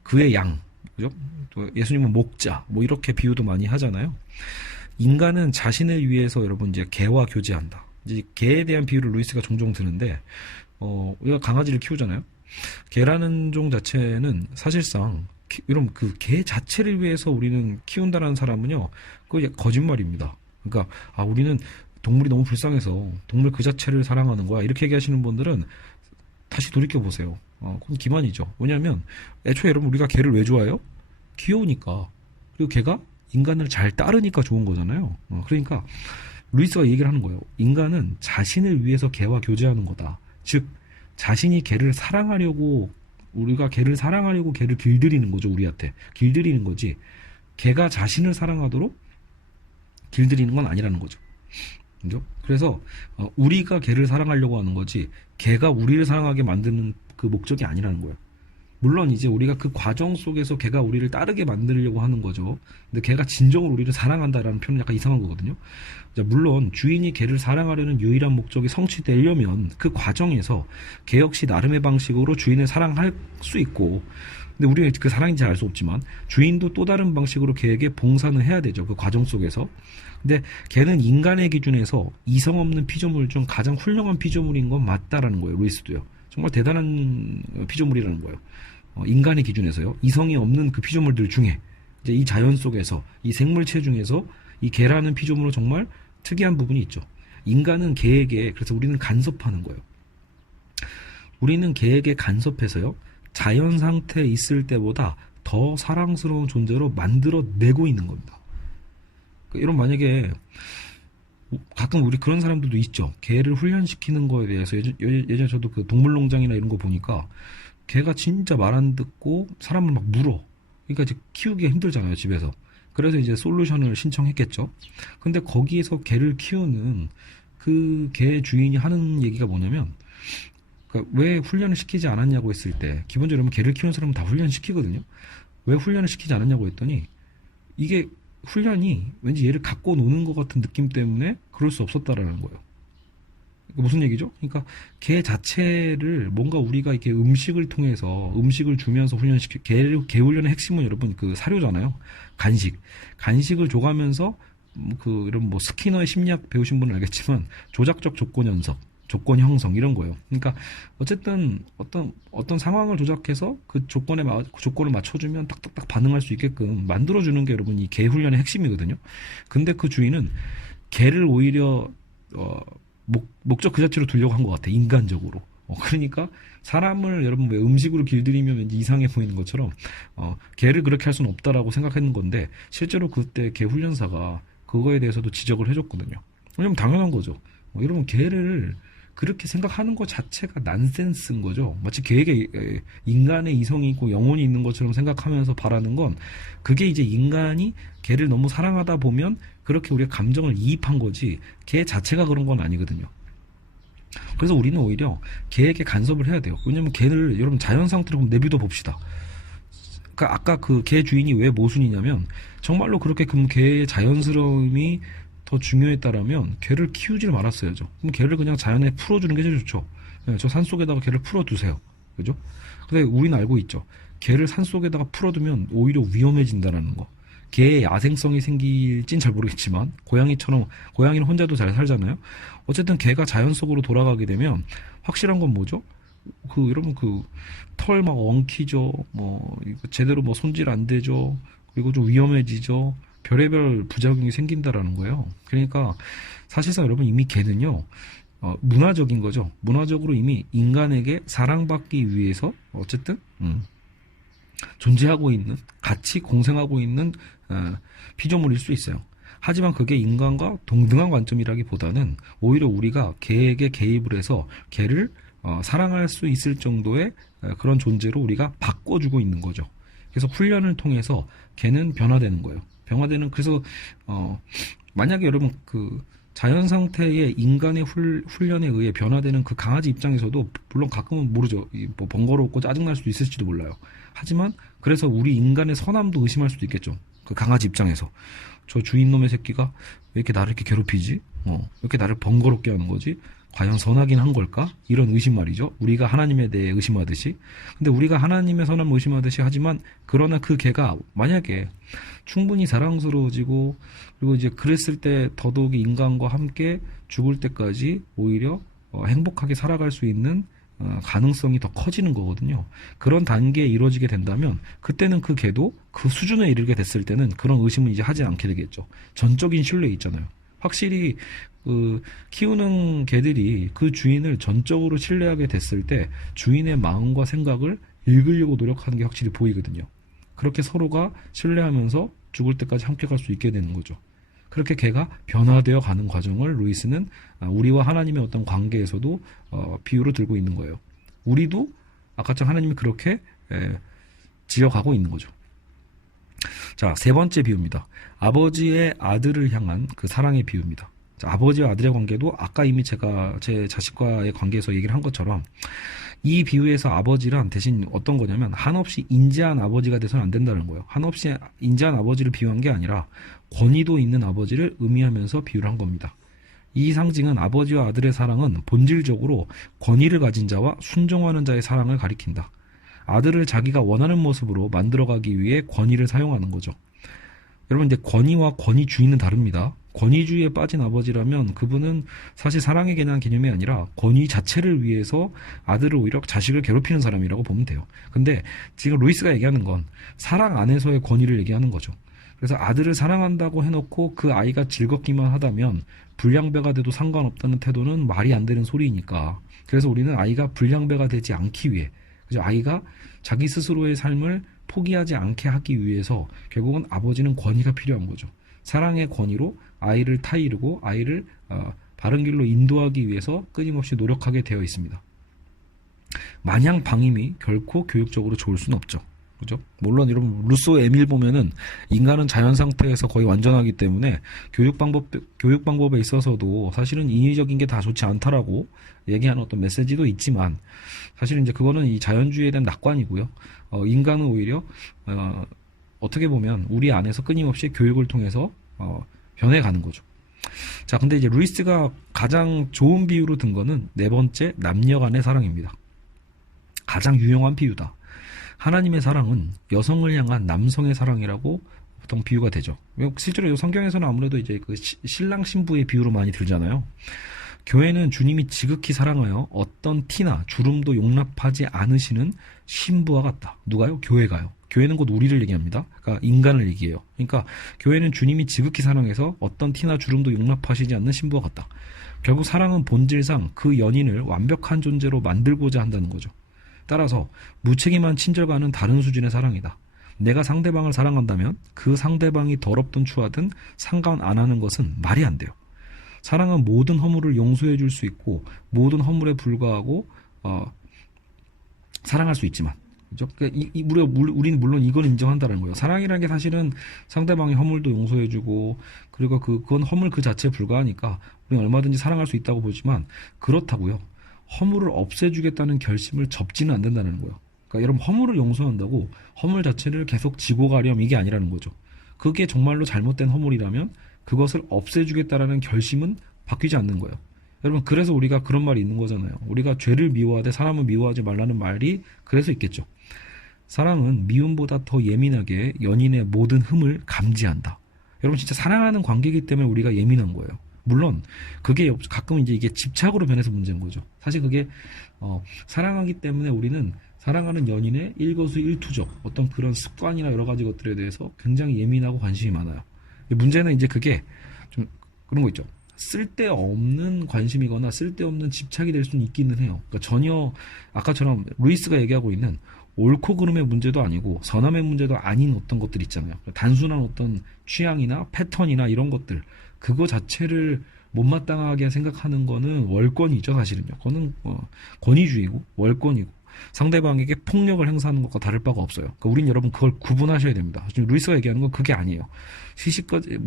그의 양, 그죠? 또 예수님은 목자, 뭐 이렇게 비유도 많이 하잖아요. 인간은 자신을 위해서 여러분 이제 개와 교제한다. 이제 개에 대한 비유를 루이스가 종종 드는데, 우리가 강아지를 키우잖아요. 개라는 종 자체는 사실상 이런 그 개 자체를 위해서 우리는 키운다라는 사람은요, 그게 거짓말입니다. 그러니까 우리는 동물이 너무 불쌍해서 동물 그 자체를 사랑하는 거야. 이렇게 얘기하시는 분들은 다시 돌이켜 보세요. 그건 기만이죠. 왜냐하면 애초에 여러분 우리가 개를 왜 좋아해요? 귀여우니까. 그리고 개가 인간을 잘 따르니까 좋은 거잖아요. 그러니까 루이스가 얘기를 하는 거예요. 인간은 자신을 위해서 개와 교제하는 거다. 즉 자신이 개를 사랑하려고, 우리가 개를 사랑하려고 개를 길들이는 거죠. 우리한테 길들이는 거지, 개가 자신을 사랑하도록 길들이는 건 아니라는 거죠. 그죠? 그래서 우리가 개를 사랑하려고 하는 거지 개가 우리를 사랑하게 만드는 그 목적이 아니라는 거예요. 물론 이제 우리가 그 과정 속에서 개가 우리를 따르게 만들려고 하는 거죠. 근데 개가 진정으로 우리를 사랑한다라는 표현은 약간 이상한 거거든요. 물론 주인이 개를 사랑하려는 유일한 목적이 성취되려면 그 과정에서 개 역시 나름의 방식으로 주인을 사랑할 수 있고, 근데 우리가 그 사랑인지 알 수 없지만 주인도 또 다른 방식으로 개에게 봉사는 해야 되죠. 그 과정 속에서. 근데 개는 인간의 기준에서 이성 없는 피조물 중 가장 훌륭한 피조물인 건 맞다라는 거예요. 루이스도요. 정말 대단한 피조물이라는 거예요. 인간의 기준에서요. 이성이 없는 그 피조물들 중에 이제 이 자연 속에서 이 생물체 중에서 이 개라는 피조물은 정말 특이한 부분이 있죠. 인간은 개에게, 그래서 우리는 간섭하는 거예요. 우리는 개에게 간섭해서요. 자연 상태에 있을 때보다 더 사랑스러운 존재로 만들어내고 있는 겁니다. 이런 만약에 가끔 우리 그런 사람들도 있죠. 개를 훈련시키는 거에 대해서 예전에 저도 그 동물농장이나 이런 거 보니까 개가 진짜 말 안 듣고 사람을 막 물어. 그러니까 이제 키우기가 힘들잖아요, 집에서. 그래서 이제 솔루션을 신청했겠죠. 근데 거기에서 개를 키우는 그 개 주인이 하는 얘기가 뭐냐면, 그러니까 왜 훈련을 시키지 않았냐고 했을 때, 기본적으로 개를 키우는 사람은 다 훈련시키거든요. 왜 훈련을 시키지 않았냐고 했더니, 이게 훈련이 왠지 얘를 갖고 노는 것 같은 느낌 때문에 그럴 수 없었다라는 거예요. 무슨 얘기죠? 그러니까 개 자체를 뭔가 우리가 이렇게 음식을 통해서 음식을 주면서 개 훈련의 핵심은 여러분 그 사료잖아요. 간식을 줘가면서 그 이런 뭐 스키너의 심리학 배우신 분은 알겠지만 조작적 조건 형성 이런 거예요. 그러니까 어쨌든 어떤 상황을 조작해서 그 조건을 맞춰주면 딱딱딱 반응할 수 있게끔 만들어주는 게 여러분 이 개 훈련의 핵심이거든요. 근데 그 주인은 개를 오히려 목적 그 자체로 두려고 한 것 같아. 인간적으로. 그러니까 사람을 여러분 왜 음식으로 길들이면 왠지 이상해 보이는 것처럼 개를 그렇게 할 수는 없다라고 생각했는 건데 실제로 그때 개 훈련사가 그거에 대해서도 지적을 해줬거든요. 왜냐면 당연한 거죠. 여러분 개를 그렇게 생각하는 것 자체가 난센스인 거죠. 마치 개에게 인간의 이성이 있고 영혼이 있는 것처럼 생각하면서 바라는 건 그게 이제 인간이 개를 너무 사랑하다 보면 그렇게 우리가 감정을 이입한 거지 개 자체가 그런 건 아니거든요. 그래서 우리는 오히려 개에게 간섭을 해야 돼요. 왜냐면 개를 여러분 자연 상태로 내비둬 봅시다. 그러니까 아까 그 개 주인이 왜 모순이냐면 정말로 그렇게 그럼 개의 자연스러움이 더 중요했다라면 개를 키우질 말았어야죠. 그럼 개를 그냥 자연에 풀어주는 게 제일 좋죠. 저 산속에다가 개를 풀어두세요. 그죠? 근데 우리는 알고 있죠. 개를 산속에다가 풀어두면 오히려 위험해진다는 거. 개의 야생성이 생길진 잘 모르겠지만 고양이는 혼자도 잘 살잖아요. 어쨌든 개가 자연 속으로 돌아가게 되면 확실한 건 뭐죠? 여러분 털 막 엉키죠. 제대로 손질 안 되죠. 그리고 좀 위험해지죠. 별의별 부작용이 생긴다라는 거예요. 그러니까 사실상 여러분 이미 개는요 문화적인 거죠. 문화적으로 이미 인간에게 사랑받기 위해서 어쨌든 존재하고 있는 같이 공생하고 있는 피조물일 수 있어요. 하지만 그게 인간과 동등한 관점이라기보다는 오히려 우리가 개에게 개입을 해서 개를 사랑할 수 있을 정도의 그런 존재로 우리가 바꿔주고 있는 거죠. 그래서 훈련을 통해서 개는 변화되는 거예요. 그래서 만약에 여러분 그 자연 상태의 인간의 훈련에 의해 변화되는 그 강아지 입장에서도 물론 가끔은 모르죠. 번거롭고 짜증날 수도 있을지도 몰라요. 하지만 그래서 우리 인간의 선함도 의심할 수도 있겠죠. 그 강아지 입장에서 저 주인놈의 새끼가 왜 이렇게 나를 이렇게 괴롭히지? 왜 이렇게 나를 번거롭게 하는 거지? 과연 선하긴 한 걸까? 이런 의심 말이죠. 우리가 하나님에 대해 의심하듯이. 근데 우리가 하나님의 선함을 의심하듯이 하지만 그러나 그 개가 만약에 충분히 사랑스러워지고 그리고 이제 그랬을 때 더더욱이 인간과 함께 죽을 때까지 오히려 행복하게 살아갈 수 있는 가능성이 더 커지는 거거든요. 그런 단계에 이루어지게 된다면 그때는 그 개도 그 수준에 이르게 됐을 때는 그런 의심은 이제 하지 않게 되겠죠. 전적인 신뢰 있잖아요. 확실히 키우는 개들이 그 주인을 전적으로 신뢰하게 됐을 때 주인의 마음과 생각을 읽으려고 노력하는 게 확실히 보이거든요. 그렇게 서로가 신뢰하면서 죽을 때까지 함께 갈 수 있게 되는 거죠. 그렇게 개가 변화되어 가는 과정을 루이스는 우리와 하나님의 어떤 관계에서도 비유로 들고 있는 거예요. 우리도 아까처럼 하나님이 그렇게 지어가고 있는 거죠. 자, 세 번째 비유입니다. 아버지의 아들을 향한 그 사랑의 비유입니다. 자, 아버지와 아들의 관계도 아까 이미 제가 제 자식과의 관계에서 얘기를 한 것처럼 이 비유에서 아버지란 대신 어떤 거냐면 한없이 인자한 아버지가 돼서는 안 된다는 거예요. 한없이 인자한 아버지를 비유한 게 아니라 권위도 있는 아버지를 의미하면서 비유를 한 겁니다. 이 상징은 아버지와 아들의 사랑은 본질적으로 권위를 가진 자와 순종하는 자의 사랑을 가리킨다. 아들을 자기가 원하는 모습으로 만들어가기 위해 권위를 사용하는 거죠. 여러분 이제 권위와 권위주의는 다릅니다. 권위주의에 빠진 아버지라면 그분은 사실 사랑에 대한 개념이 아니라 권위 자체를 위해서 아들을 오히려 자식을 괴롭히는 사람이라고 보면 돼요. 근데 지금 루이스가 얘기하는 건 사랑 안에서의 권위를 얘기하는 거죠. 그래서 아들을 사랑한다고 해놓고 그 아이가 즐겁기만 하다면 불량배가 돼도 상관없다는 태도는 말이 안 되는 소리니까. 그래서 우리는 아이가 불량배가 되지 않기 위해, 그죠? 아이가 자기 스스로의 삶을 포기하지 않게 하기 위해서 결국은 아버지는 권위가 필요한 거죠. 사랑의 권위로 아이를 타이르고 아이를 바른 길로 인도하기 위해서 끊임없이 노력하게 되어 있습니다. 마냥 방임이 결코 교육적으로 좋을 수는 없죠. 그죠? 물론 여러분 루소 에밀 보면은 인간은 자연 상태에서 거의 완전하기 때문에 교육 방법에 있어서도 사실은 인위적인 게 다 좋지 않다라고 얘기하는 어떤 메시지도 있지만 사실은 이제 그거는 이 자연주의에 대한 낙관이고요. 인간은 오히려 어떻게 보면 우리 안에서 끊임없이 교육을 통해서 변해가는 거죠. 자, 근데 이제 루이스가 가장 좋은 비유로 든 거는 네 번째 남녀 간의 사랑입니다. 가장 유용한 비유다. 하나님의 사랑은 여성을 향한 남성의 사랑이라고 보통 비유가 되죠. 실제로 성경에서는 아무래도 이제 그 신랑 신부의 비유로 많이 들잖아요. 교회는 주님이 지극히 사랑하여 어떤 티나 주름도 용납하지 않으시는 신부와 같다. 누가요? 교회가요. 교회는 곧 우리를 얘기합니다. 그러니까 인간을 얘기해요. 그러니까 교회는 주님이 지극히 사랑해서 어떤 티나 주름도 용납하시지 않는 신부와 같다. 결국 사랑은 본질상 그 연인을 완벽한 존재로 만들고자 한다는 거죠. 따라서 무책임한 친절과는 다른 수준의 사랑이다. 내가 상대방을 사랑한다면 그 상대방이 더럽든 추하든 상관 안 하는 것은 말이 안 돼요. 사랑은 모든 허물을 용서해 줄 수 있고 모든 허물에 불과하고 사랑할 수 있지만 그죠? 우리는 물론 이걸 인정한다는 거예요. 사랑이라는 게 사실은 상대방의 허물도 용서해주고 그리고 그건 허물 그 자체에 불과하니까 우리는 얼마든지 사랑할 수 있다고 보지만 그렇다고요. 허물을 없애주겠다는 결심을 접지는 않는다는 거예요. 그러니까 여러분 허물을 용서한다고 허물 자체를 계속 지고 가렴 이게 아니라는 거죠. 그게 정말로 잘못된 허물이라면 그것을 없애주겠다라는 결심은 바뀌지 않는 거예요. 여러분 그래서 우리가 그런 말이 있는 거잖아요. 우리가 죄를 미워하되 사람을 미워하지 말라는 말이 그래서 있겠죠. 사랑은 미움보다 더 예민하게 연인의 모든 흠을 감지한다. 여러분 진짜 사랑하는 관계이기 때문에 우리가 예민한 거예요. 물론 그게 가끔 이제 이게 집착으로 변해서 문제인 거죠. 사실 그게 사랑하기 때문에 우리는 사랑하는 연인의 일거수일투족 어떤 그런 습관이나 여러 가지 것들에 대해서 굉장히 예민하고 관심이 많아요. 문제는 이제 그게 좀 그런 거 있죠. 쓸데없는 관심이거나 쓸데없는 집착이 될 수는 있기는 해요. 그러니까 전혀 아까처럼 루이스가 얘기하고 있는 옳고 그름의 문제도 아니고 선함의 문제도 아닌 어떤 것들 있잖아요. 단순한 어떤 취향이나 패턴이나 이런 것들 그거 자체를 못마땅하게 생각하는 거는 월권이죠. 사실은요. 그거는 권위주의고 월권이고 상대방에게 폭력을 행사하는 것과 다를 바가 없어요. 그러니까 우린 여러분 그걸 구분하셔야 됩니다. 지금 루이스가 얘기하는 건 그게 아니에요. 시시까지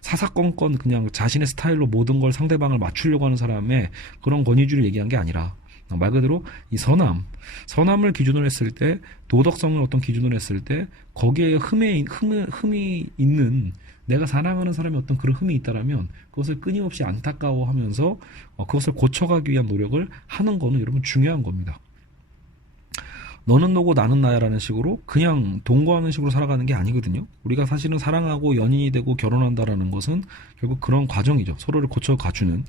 사사건건 그냥 자신의 스타일로 모든 걸 상대방을 맞추려고 하는 사람의 그런 권위주의를 얘기한 게 아니라 말 그대로 이 선함을 기준으로 했을 때 도덕성을 어떤 기준으로 했을 때 거기에 흠이 있는 내가 사랑하는 사람이 어떤 그런 흠이 있다라면 그것을 끊임없이 안타까워하면서 그것을 고쳐가기 위한 노력을 하는 거는 여러분 중요한 겁니다. 너는 너고 나는 나야라는 식으로 그냥 동거하는 식으로 살아가는 게 아니거든요. 우리가 사실은 사랑하고 연인이 되고 결혼한다라는 것은 결국 그런 과정이죠. 서로를 고쳐가주는.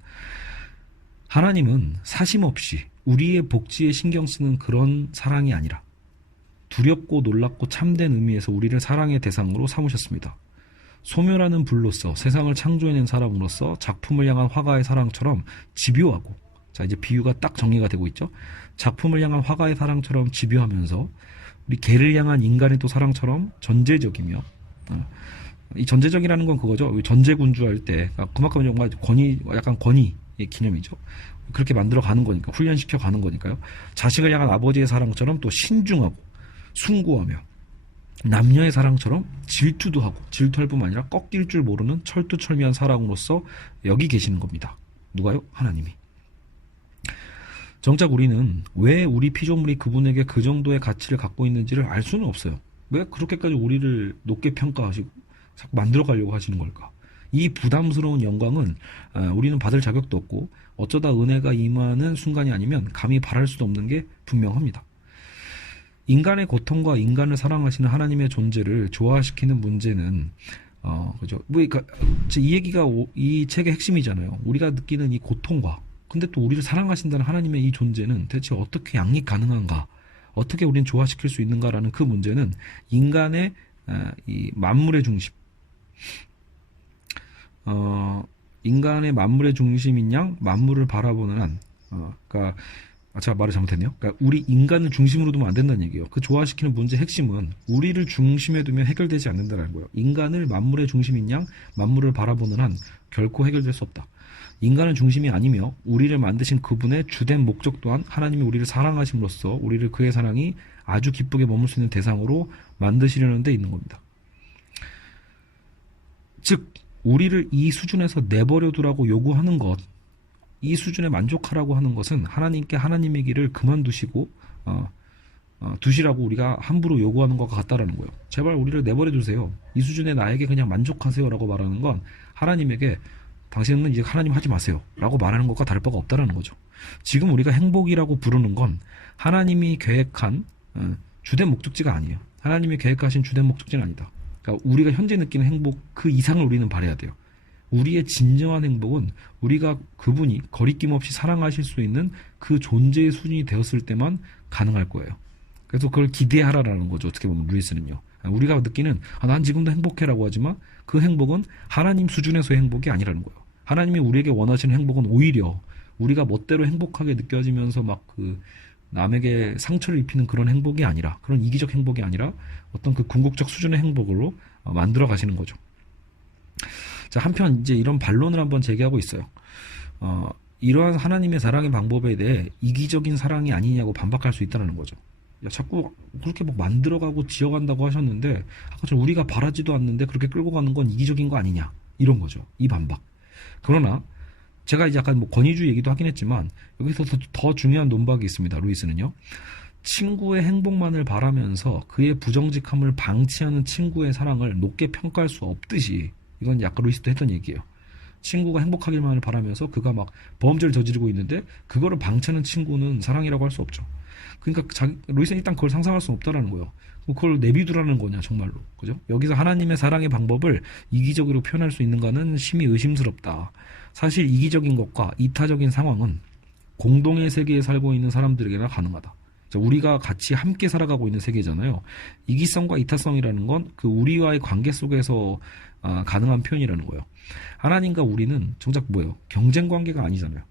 하나님은 사심없이 우리의 복지에 신경 쓰는 그런 사랑이 아니라 두렵고 놀랍고 참된 의미에서 우리를 사랑의 대상으로 삼으셨습니다. 소멸하는 불로서 세상을 창조해낸 사람으로서 작품을 향한 화가의 사랑처럼 집요하고 자 이제 비유가 딱 정리가 되고 있죠. 작품을 향한 화가의 사랑처럼 집요하면서 우리 개를 향한 인간의 또 사랑처럼 전제적이며 이 전제적이라는 건 그거죠. 전제군주할 때 그만큼 정말 약간 권위의 기념이죠. 그렇게 만들어 가는 거니까 훈련시켜 가는 거니까요. 자식을 향한 아버지의 사랑처럼 또 신중하고 숭고하며 남녀의 사랑처럼 질투도 하고 질투할 뿐만 아니라 꺾일 줄 모르는 철두철미한 사랑으로서 여기 계시는 겁니다. 누가요? 하나님이. 정작 우리는 왜 우리 피조물이 그분에게 그 정도의 가치를 갖고 있는지를 알 수는 없어요. 왜 그렇게까지 우리를 높게 평가하시고 자꾸 만들어가려고 하시는 걸까? 이 부담스러운 영광은 우리는 받을 자격도 없고 어쩌다 은혜가 임하는 순간이 아니면 감히 바랄 수도 없는 게 분명합니다. 인간의 고통과 인간을 사랑하시는 하나님의 존재를 조화시키는 문제는 그죠? 그러니까 이 얘기가 이 책의 핵심이잖아요. 우리가 느끼는 이 고통과 근데 또 우리를 사랑하신다는 하나님의 이 존재는 대체 어떻게 양립 가능한가? 어떻게 우리는 조화시킬 수 있는가라는 그 문제는 인간의 이 만물의 중심, 인간의 만물의 중심인 양 만물을 바라보는 한, 그러니까 제가 말을 잘못했네요. 그러니까 우리 인간을 중심으로 두면 안 된다는 얘기예요. 그 조화시키는 문제의 핵심은 우리를 중심에 두면 해결되지 않는다는 거예요. 인간을 만물의 중심인 양 만물을 바라보는 한 결코 해결될 수 없다. 인간은 중심이 아니며 우리를 만드신 그분의 주된 목적 또한 하나님이 우리를 사랑하심으로써 우리를 그의 사랑이 아주 기쁘게 머물 수 있는 대상으로 만드시려는 데 있는 겁니다. 즉 우리를 이 수준에서 내버려 두라고 요구하는 것, 이 수준에 만족하라고 하는 것은 하나님께 하나님의 길을 그만두시고 두시라고 우리가 함부로 요구하는 것과 같다라는 거예요. 제발 우리를 내버려 두세요. 이 수준에 나에게 그냥 만족하세요 라고 말하는 건 하나님에게 당신은 이제 하나님 하지 마세요 라고 말하는 것과 다를 바가 없다라는 거죠. 지금 우리가 행복이라고 부르는 건 하나님이 계획한 주된 목적지가 아니에요. 하나님이 계획하신 주된 목적지는 아니다. 그러니까 우리가 현재 느끼는 행복 그 이상을 우리는 바라야 돼요. 우리의 진정한 행복은 우리가 그분이 거리낌 없이 사랑하실 수 있는 그 존재의 수준이 되었을 때만 가능할 거예요. 그래서 그걸 기대하라라는 거죠. 어떻게 보면 루이스는요. 우리가 느끼는 난 지금도 행복해라고 하지만 그 행복은 하나님 수준에서의 행복이 아니라는 거예요. 하나님이 우리에게 원하시는 행복은 오히려 우리가 멋대로 행복하게 느껴지면서 막 그 남에게 상처를 입히는 그런 행복이 아니라, 그런 이기적 행복이 아니라 어떤 그 궁극적 수준의 행복으로 만들어 가시는 거죠. 자, 한편 이제 이런 반론을 한번 제기하고 있어요. 이러한 하나님의 사랑의 방법에 대해 이기적인 사랑이 아니냐고 반박할 수 있다는 거죠. 야, 자꾸 그렇게 뭐 만들어가고 지어간다고 하셨는데 아까 우리가 바라지도 않는데 그렇게 끌고 가는 건 이기적인 거 아니냐, 이런 거죠. 이 반박. 그러나 제가 이제 약간 뭐 권위주의 얘기도 하긴 했지만 여기서 더 중요한 논박이 있습니다. 루이스는요. 친구의 행복만을 바라면서 그의 부정직함을 방치하는 친구의 사랑을 높게 평가할 수 없듯이, 이건 약간 루이스도 했던 얘기예요. 친구가 행복하길만을 바라면서 그가 막 범죄를 저지르고 있는데 그거를 방치하는 친구는 사랑이라고 할 수 없죠. 그러니까 루이스는 일단 그걸 상상할 수 없다라는 거예요. 그걸 내비두라는 거냐 정말로, 그죠? 여기서 하나님의 사랑의 방법을 이기적으로 표현할 수 있는가는 심히 의심스럽다. 사실 이기적인 것과 이타적인 상황은 공동의 세계에 살고 있는 사람들에게나 가능하다. 우리가 같이 함께 살아가고 있는 세계잖아요. 이기성과 이타성이라는 건 그 우리와의 관계 속에서 가능한 표현이라는 거예요. 하나님과 우리는 정작 뭐예요? 경쟁 관계가 아니잖아요.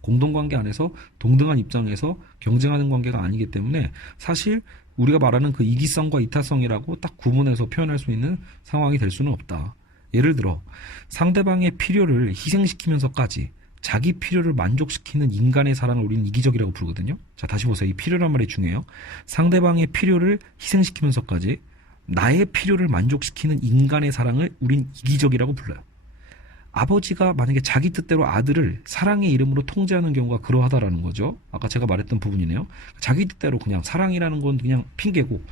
공동관계 안에서 동등한 입장에서 경쟁하는 관계가 아니기 때문에 사실 우리가 말하는 그 이기성과 이타성이라고 딱 구분해서 표현할 수 있는 상황이 될 수는 없다. 예를 들어 상대방의 필요를 희생시키면서까지 자기 필요를 만족시키는 인간의 사랑을 우리는 이기적이라고 부르거든요. 자, 다시 보세요. 이 필요란 말이 중요해요. 상대방의 필요를 희생시키면서까지 나의 필요를 만족시키는 인간의 사랑을 우린 이기적이라고 불러요. 아버지가 만약에 자기 뜻대로 아들을 사랑의 이름으로 통제하는 경우가 그러하다라는 거죠. 아까 제가 말했던 부분이네요. 자기 뜻대로 그냥 사랑이라는 건 그냥 핑계고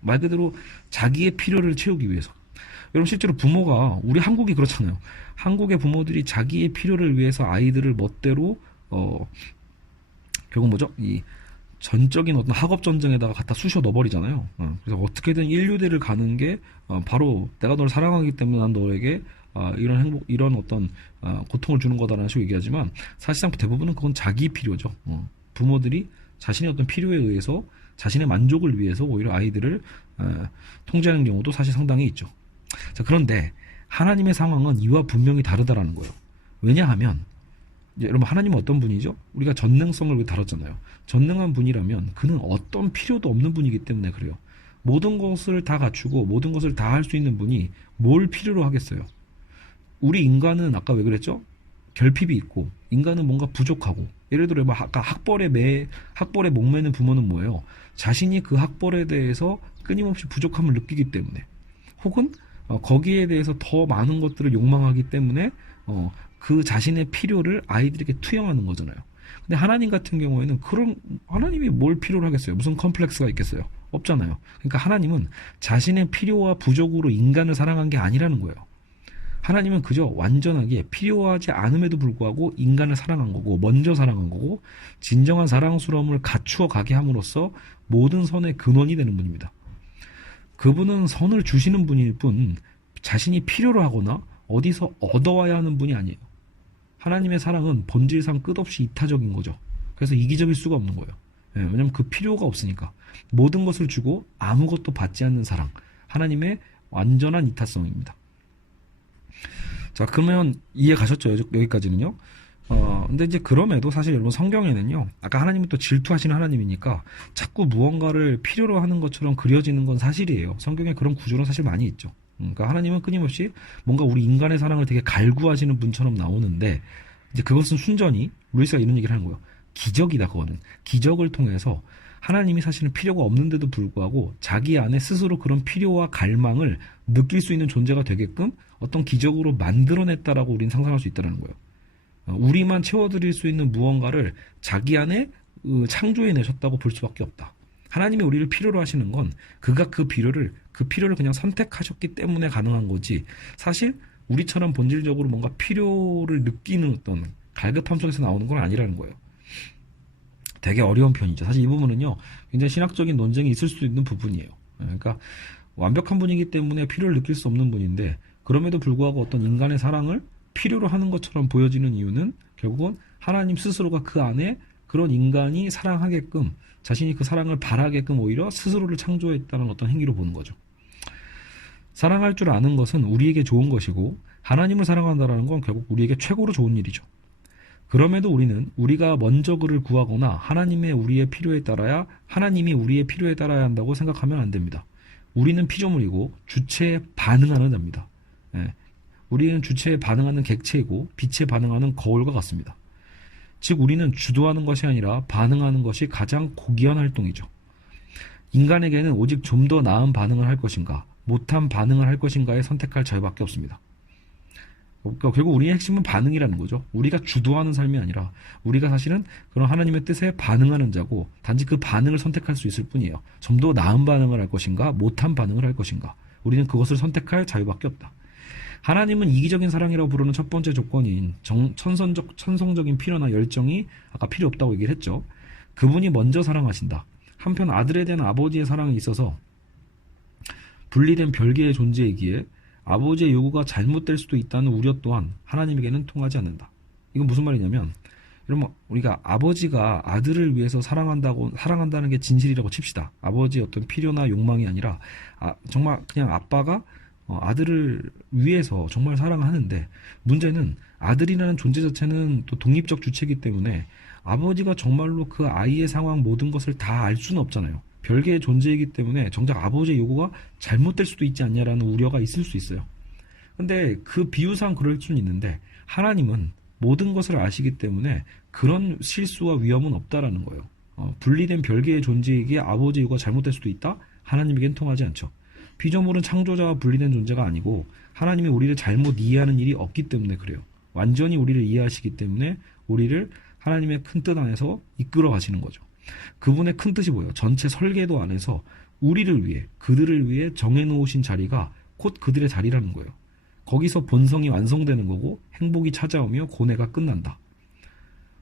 말 그대로 자기의 필요를 채우기 위해서. 여러분 실제로 부모가, 우리 한국이 그렇잖아요. 한국의 부모들이 자기의 필요를 위해서 아이들을 멋대로 결국 뭐죠? 이 전적인 어떤 학업 전쟁에다가 갖다 쑤셔 넣어버리잖아요. 그래서 어떻게든 인류대를 가는 게 바로 내가 너를 사랑하기 때문에 난 너에게 이런 행복, 이런 어떤 고통을 주는 거다라는 식으로 얘기하지만 사실상 대부분은 그건 자기 필요죠. 부모들이 자신의 어떤 필요에 의해서 자신의 만족을 위해서 오히려 아이들을 통제하는 경우도 사실 상당히 있죠. 자, 그런데 하나님의 상황은 이와 분명히 다르다라는 거예요. 왜냐하면 여러분 하나님은 어떤 분이죠? 우리가 전능성을 다뤘잖아요. 전능한 분이라면 그는 어떤 필요도 없는 분이기 때문에 그래요. 모든 것을 다 갖추고 모든 것을 다 할 수 있는 분이 뭘 필요로 하겠어요? 우리 인간은 아까 왜 그랬죠? 결핍이 있고 인간은 뭔가 부족하고, 예를 들어 아까 학벌에 목매는 부모는 뭐예요? 자신이 그 학벌에 대해서 끊임없이 부족함을 느끼기 때문에, 혹은 거기에 대해서 더 많은 것들을 욕망하기 때문에 그 자신의 필요를 아이들에게 투영하는 거잖아요. 근데 하나님 같은 경우에는 그런, 하나님이 뭘 필요로 하겠어요? 무슨 컴플렉스가 있겠어요? 없잖아요. 그러니까 하나님은 자신의 필요와 부족으로 인간을 사랑한 게 아니라는 거예요. 하나님은 그저 완전하게 필요하지 않음에도 불구하고 인간을 사랑한 거고, 먼저 사랑한 거고, 진정한 사랑스러움을 갖추어 가게 함으로써 모든 선의 근원이 되는 분입니다. 그분은 선을 주시는 분일 뿐 자신이 필요로 하거나 어디서 얻어와야 하는 분이 아니에요. 하나님의 사랑은 본질상 끝없이 이타적인 거죠. 그래서 이기적일 수가 없는 거예요. 왜냐하면 그 필요가 없으니까. 모든 것을 주고 아무것도 받지 않는 사랑, 하나님의 완전한 이타성입니다. 자, 그러면 이해 가셨죠? 여기까지는요. 근데 이제 그럼에도 사실 여러분 성경에는요, 아까 하나님이 또 질투하시는 하나님이니까 자꾸 무언가를 필요로 하는 것처럼 그려지는 건 사실이에요. 성경에 그런 구조는 사실 많이 있죠. 그러니까 하나님은 끊임없이 뭔가 우리 인간의 사랑을 되게 갈구하시는 분처럼 나오는데, 이제 그것은 순전히 루이스가 이런 얘기를 하는 거예요. 기적이다, 그거는. 기적을 통해서 하나님이 사실은 필요가 없는데도 불구하고 자기 안에 스스로 그런 필요와 갈망을 느낄 수 있는 존재가 되게끔 어떤 기적으로 만들어냈다라고 우리는 상상할 수 있다는 거예요. 우리만 채워드릴 수 있는 무언가를 자기 안에 창조해내셨다고 볼 수밖에 없다. 하나님이 우리를 필요로 하시는 건 그가 그 필요를 그냥 선택하셨기 때문에 가능한 거지, 사실 우리처럼 본질적으로 뭔가 필요를 느끼는 어떤 갈급함 속에서 나오는 건 아니라는 거예요. 되게 어려운 편이죠. 사실 이 부분은요, 굉장히 신학적인 논쟁이 있을 수 있는 부분이에요. 그러니까 완벽한 분이기 때문에 필요를 느낄 수 없는 분인데, 그럼에도 불구하고 어떤 인간의 사랑을 필요로 하는 것처럼 보여지는 이유는 결국은 하나님 스스로가 그 안에 그런 인간이 사랑하게끔, 자신이 그 사랑을 바라게끔 오히려 스스로를 창조했다는 어떤 행위로 보는 거죠. 사랑할 줄 아는 것은 우리에게 좋은 것이고, 하나님을 사랑한다는 건 결국 우리에게 최고로 좋은 일이죠. 그럼에도 우리는 우리가 먼저 그를 구하거나 하나님이 우리의 필요에 따라야 한다고 생각하면 안 됩니다. 우리는 피조물이고 주체에 반응하는 자입니다. 우리는 주체에 반응하는 객체이고 빛에 반응하는 거울과 같습니다. 즉 우리는 주도하는 것이 아니라 반응하는 것이 가장 고귀한 활동이죠. 인간에게는 오직 좀 더 나은 반응을 할 것인가, 못한 반응을 할 것인가에 선택할 자유밖에 없습니다. 그러니까 결국 우리의 핵심은 반응이라는 거죠. 우리가 주도하는 삶이 아니라 우리가 사실은 그런 하나님의 뜻에 반응하는 자고, 단지 그 반응을 선택할 수 있을 뿐이에요. 좀 더 나은 반응을 할 것인가, 못한 반응을 할 것인가, 우리는 그것을 선택할 자유밖에 없다. 하나님은 이기적인 사랑이라고 부르는 첫 번째 조건인 천성적인 필요나 열정이 아까 필요 없다고 얘기를 했죠. 그분이 먼저 사랑하신다. 한편 아들에 대한 아버지의 사랑에 있어서 분리된 별개의 존재이기에 아버지의 요구가 잘못될 수도 있다는 우려 또한 하나님에게는 통하지 않는다. 이건 무슨 말이냐면, 여러분, 우리가 아버지가 아들을 위해서 사랑한다는 게 진실이라고 칩시다. 아버지의 어떤 필요나 욕망이 아니라 정말 그냥 아빠가 아들을 위해서 정말 사랑하는데, 문제는 아들이라는 존재 자체는 또 독립적 주체이기 때문에 아버지가 정말로 그 아이의 상황 모든 것을 다 알 수는 없잖아요. 별개의 존재이기 때문에 정작 아버지의 요구가 잘못될 수도 있지 않냐라는 우려가 있을 수 있어요. 근데 그 비유상 그럴 수는 있는데, 하나님은 모든 것을 아시기 때문에 그런 실수와 위험은 없다라는 거예요. 분리된 별개의 존재에게 아버지의 요구가 잘못될 수도 있다? 하나님에겐 통하지 않죠. 피조물은 창조자와 분리된 존재가 아니고 하나님이 우리를 잘못 이해하는 일이 없기 때문에 그래요. 완전히 우리를 이해하시기 때문에 우리를 하나님의 큰 뜻 안에서 이끌어 가시는 거죠. 그분의 큰 뜻이 뭐예요? 전체 설계도 안에서 우리를 위해, 그들을 위해 정해놓으신 자리가 곧 그들의 자리라는 거예요. 거기서 본성이 완성되는 거고 행복이 찾아오며 고뇌가 끝난다.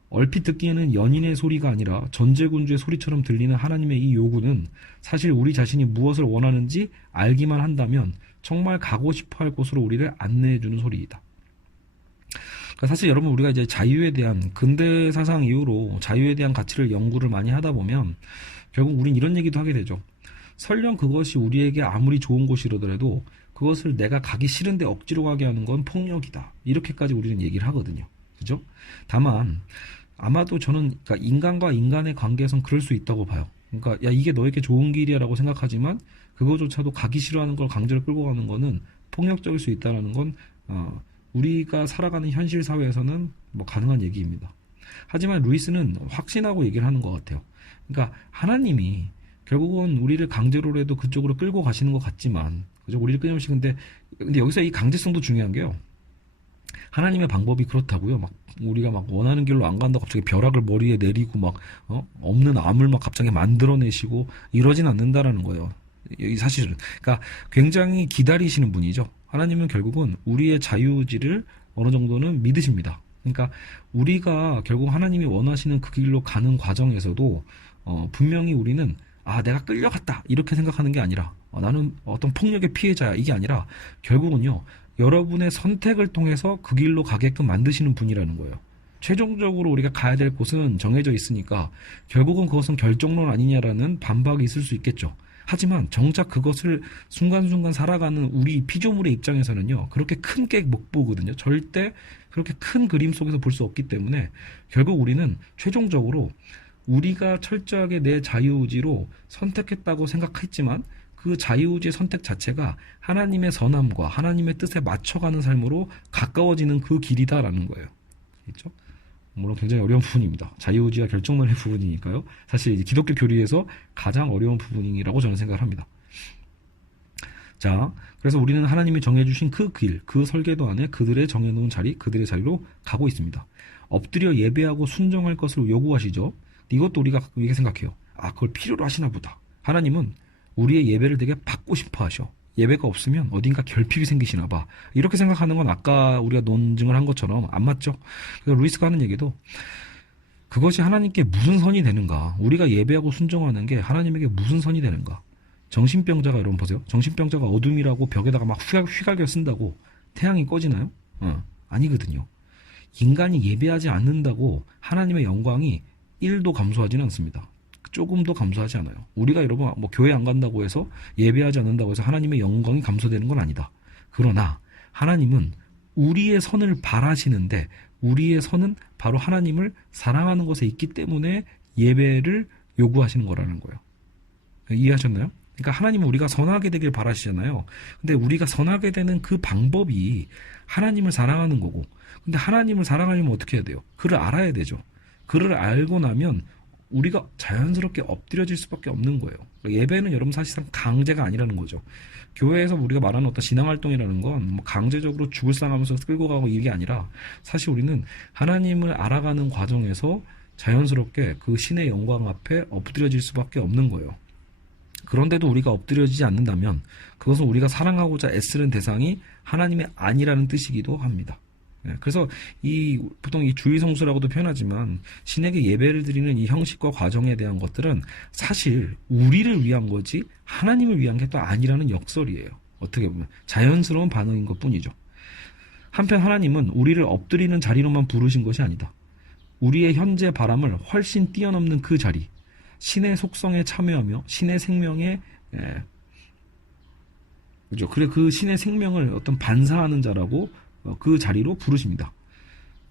얼핏 듣기에는 연인의 소리가 아니라 전제군주의 소리처럼 들리는 하나님의 이 요구는 사실 우리 자신이 무엇을 원하는지 알기만 한다면 정말 가고 싶어할 곳으로 우리를 안내해주는 소리이다. 그러니까 사실 여러분, 우리가 이제 자유에 대한, 근대 사상 이후로 자유에 대한 가치를 연구를 많이 하다 보면 결국 우린 이런 얘기도 하게 되죠. 설령 그것이 우리에게 아무리 좋은 곳이라더라도 그것을 내가 가기 싫은데 억지로 가게 하는 건 폭력이다. 이렇게까지 우리는 얘기를 하거든요. 그죠? 다만 아마도 저는, 그러니까 인간과 인간의 관계에선 그럴 수 있다고 봐요. 그러니까 야, 이게 너에게 좋은 길이야라고 생각하지만 그거조차도 가기 싫어하는 걸 강제로 끌고 가는 거는 폭력적일 수 있다는 건 우리가 살아가는 현실 사회에서는 뭐 가능한 얘기입니다. 하지만 루이스는 확신하고 얘기를 하는 것 같아요. 그러니까 하나님이 결국은 우리를 강제로라도 그쪽으로 끌고 가시는 것 같지만, 그죠? 우리를 끊임없이, 근데 여기서 이 강제성도 중요한 게요. 하나님의 방법이 그렇다고요. 막 우리가 막 원하는 길로 안 간다고 갑자기 벼락을 머리에 내리고 막 없는 암을 막 갑자기 만들어내시고 이러진 않는다라는 거예요. 이 사실은. 그러니까 굉장히 기다리시는 분이죠. 하나님은 결국은 우리의 자유의지를 어느 정도는 믿으십니다. 그러니까 우리가 결국 하나님이 원하시는 그 길로 가는 과정에서도 분명히 우리는 내가 끌려갔다 이렇게 생각하는 게 아니라 나는 어떤 폭력의 피해자야 이게 아니라 결국은요, 여러분의 선택을 통해서 그 길로 가게끔 만드시는 분이라는 거예요. 최종적으로 우리가 가야 될 곳은 정해져 있으니까 결국은 그것은 결정론 아니냐라는 반박이 있을 수 있겠죠. 하지만 정작 그것을 순간순간 살아가는 우리 피조물의 입장에서는요, 그렇게 큰 게 못 보거든요. 절대 그렇게 큰 그림 속에서 볼 수 없기 때문에 결국 우리는 최종적으로 우리가 철저하게 내 자유의지로 선택했다고 생각했지만 그 자유의지의 선택 자체가 하나님의 선함과 하나님의 뜻에 맞춰가는 삶으로 가까워지는 그 길이다라는 거예요. 그렇죠? 물론 굉장히 어려운 부분입니다. 자유의지와 결정론의 부분이니까요. 사실 기독교 교리에서 가장 어려운 부분이라고 저는 생각을 합니다. 자, 그래서 우리는 하나님이 정해주신 그 길, 그 설계도 안에 그들의 정해놓은 자리, 그들의 자리로 가고 있습니다. 엎드려 예배하고 순종할 것을 요구하시죠. 이것도 우리가 가끔 이렇게 생각해요. 아, 그걸 필요로 하시나 보다. 하나님은 우리의 예배를 되게 받고 싶어 하셔. 예배가 없으면 어딘가 결핍이 생기시나 봐. 이렇게 생각하는 건 아까 우리가 논증을 한 것처럼 안 맞죠? 그래서 루이스가 하는 얘기도 그것이 하나님께 무슨 선이 되는가? 우리가 예배하고 순종하는 게 하나님에게 무슨 선이 되는가? 정신병자가 여러분 보세요. 정신병자가 어둠이라고 벽에다가 막 휘갈겨 쓴다고 태양이 꺼지나요? 아니거든요. 인간이 예배하지 않는다고 하나님의 영광이 1도 감소하지는 않습니다. 조금도 감소하지 않아요. 우리가 여러분 뭐 교회 안 간다고 해서 예배하지 않는다고 해서 하나님의 영광이 감소되는 건 아니다. 그러나 하나님은 우리의 선을 바라시는데 우리의 선은 바로 하나님을 사랑하는 것에 있기 때문에 예배를 요구하시는 거라는 거예요. 이해하셨나요? 그러니까 하나님은 우리가 선하게 되길 바라시잖아요. 근데 우리가 선하게 되는 그 방법이 하나님을 사랑하는 거고, 근데 하나님을 사랑하려면 어떻게 해야 돼요? 그를 알아야 되죠. 그를 알고 나면 우리가 자연스럽게 엎드려질 수밖에 없는 거예요. 예배는 여러분 사실상 강제가 아니라는 거죠. 교회에서 우리가 말하는 어떤 신앙활동이라는 건 뭐 강제적으로 죽을 상하면서 끌고 가고 이게 아니라 사실 우리는 하나님을 알아가는 과정에서 자연스럽게 그 신의 영광 앞에 엎드려질 수밖에 없는 거예요. 그런데도 우리가 엎드려지지 않는다면 그것은 우리가 사랑하고자 애쓰는 대상이 하나님의 아니라는 뜻이기도 합니다. 그래서 보통 이 주의성수라고도 표현하지만 신에게 예배를 드리는 이 형식과 과정에 대한 것들은 사실 우리를 위한 거지 하나님을 위한 게 또 아니라는 역설이에요. 어떻게 보면 자연스러운 반응인 것 뿐이죠. 한편 하나님은 우리를 엎드리는 자리로만 부르신 것이 아니다. 우리의 현재 바람을 훨씬 뛰어넘는 그 자리, 신의 속성에 참여하며 신의 생명에 그죠? 그래 그 신의 생명을 어떤 반사하는 자라고 그 자리로 부르십니다.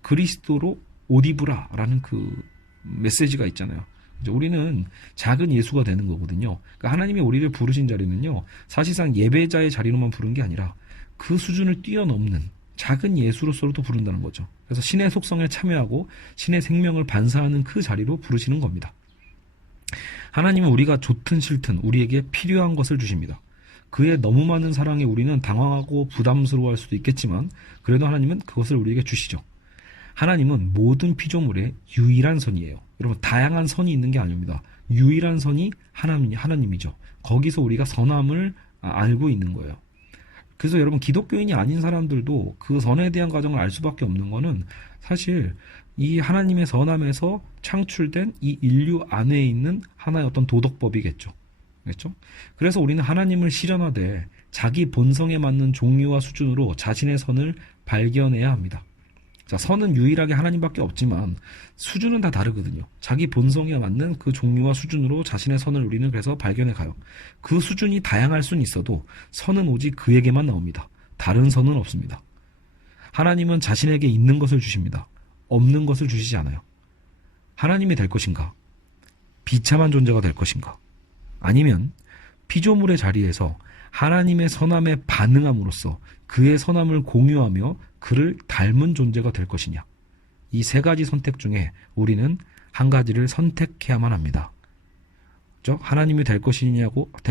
그리스도로 오디브라라는 그 메시지가 있잖아요. 우리는 작은 예수가 되는 거거든요. 그러니까 하나님이 우리를 부르신 자리는요, 사실상 예배자의 자리로만 부른 게 아니라 그 수준을 뛰어넘는 작은 예수로서도 부른다는 거죠. 그래서 신의 속성에 참여하고 신의 생명을 반사하는 그 자리로 부르시는 겁니다. 하나님은 우리가 좋든 싫든 우리에게 필요한 것을 주십니다. 그의 너무 많은 사랑에 우리는 당황하고 부담스러워할 수도 있겠지만 그래도 하나님은 그것을 우리에게 주시죠. 하나님은 모든 피조물의 유일한 선이에요. 여러분 다양한 선이 있는 게 아닙니다. 유일한 선이 하나님이죠. 거기서 우리가 선함을 알고 있는 거예요. 그래서 여러분 기독교인이 아닌 사람들도 그 선에 대한 과정을 알 수밖에 없는 거는 사실 이 하나님의 선함에서 창출된 이 인류 안에 있는 하나의 어떤 도덕법이겠죠. 그렇죠? 그래서 우리는 하나님을 실현하되 자기 본성에 맞는 종류와 수준으로 자신의 선을 발견해야 합니다. 자, 선은 유일하게 하나님밖에 없지만 수준은 다 다르거든요. 자기 본성에 맞는 그 종류와 수준으로 자신의 선을 우리는 그래서 발견해 가요. 그 수준이 다양할 수는 있어도 선은 오직 그에게만 나옵니다. 다른 선은 없습니다. 하나님은 자신에게 있는 것을 주십니다. 없는 것을 주시지 않아요. 하나님이 될 것인가? 비참한 존재가 될 것인가? 아니면 피조물의 자리에서 하나님의 선함에 반응함으로써 그의 선함을 공유하며 그를 닮은 존재가 될 것이냐. 이 세 가지 선택 중에 우리는 한 가지를 선택해야만 합니다. 그렇죠? 하나님이 될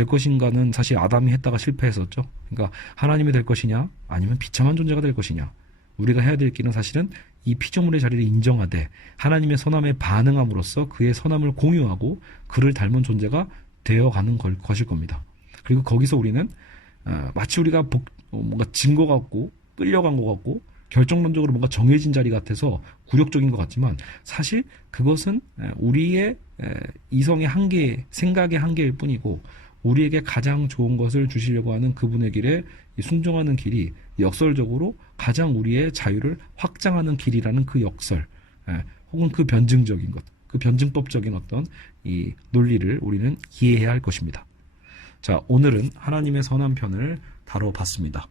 것인가는 사실 아담이 했다가 실패했었죠. 그러니까 하나님이 될 것이냐 아니면 비참한 존재가 될 것이냐. 우리가 해야 될 길은 사실은 이 피조물의 자리를 인정하되 하나님의 선함에 반응함으로써 그의 선함을 공유하고 그를 닮은 존재가 되어가는 것일 겁니다. 그리고 거기서 우리는 마치 우리가 뭔가 진 것 같고 끌려간 것 같고 결정론적으로 뭔가 정해진 자리 같아서 굴욕적인 것 같지만 사실 그것은 우리의 이성의 한계, 생각의 한계일 뿐이고 우리에게 가장 좋은 것을 주시려고 하는 그분의 길에 순종하는 길이 역설적으로 가장 우리의 자유를 확장하는 길이라는 그 역설, 혹은 그 변증적인 것, 그 변증법적인 어떤 이 논리를 우리는 이해해야 할 것입니다. 자, 오늘은 하나님의 선한 편을 다뤄봤습니다.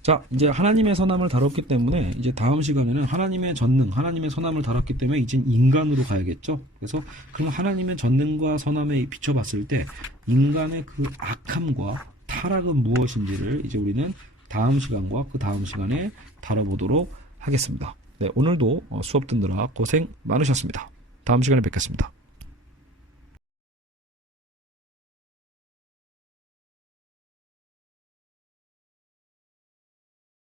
자, 이제 하나님의 선함을 다뤘기 때문에 이제 다음 시간에는 하나님의 전능, 하나님의 선함을 다뤘기 때문에 이제 인간으로 가야겠죠. 그래서 그럼 하나님의 전능과 선함에 비춰봤을 때 인간의 그 악함과 타락은 무엇인지를 이제 우리는 다음 시간과 그 다음 시간에 다뤄보도록 하겠습니다. 네, 오늘도 수업 듣느라 고생 많으셨습니다. 다음 시간에 뵙겠습니다.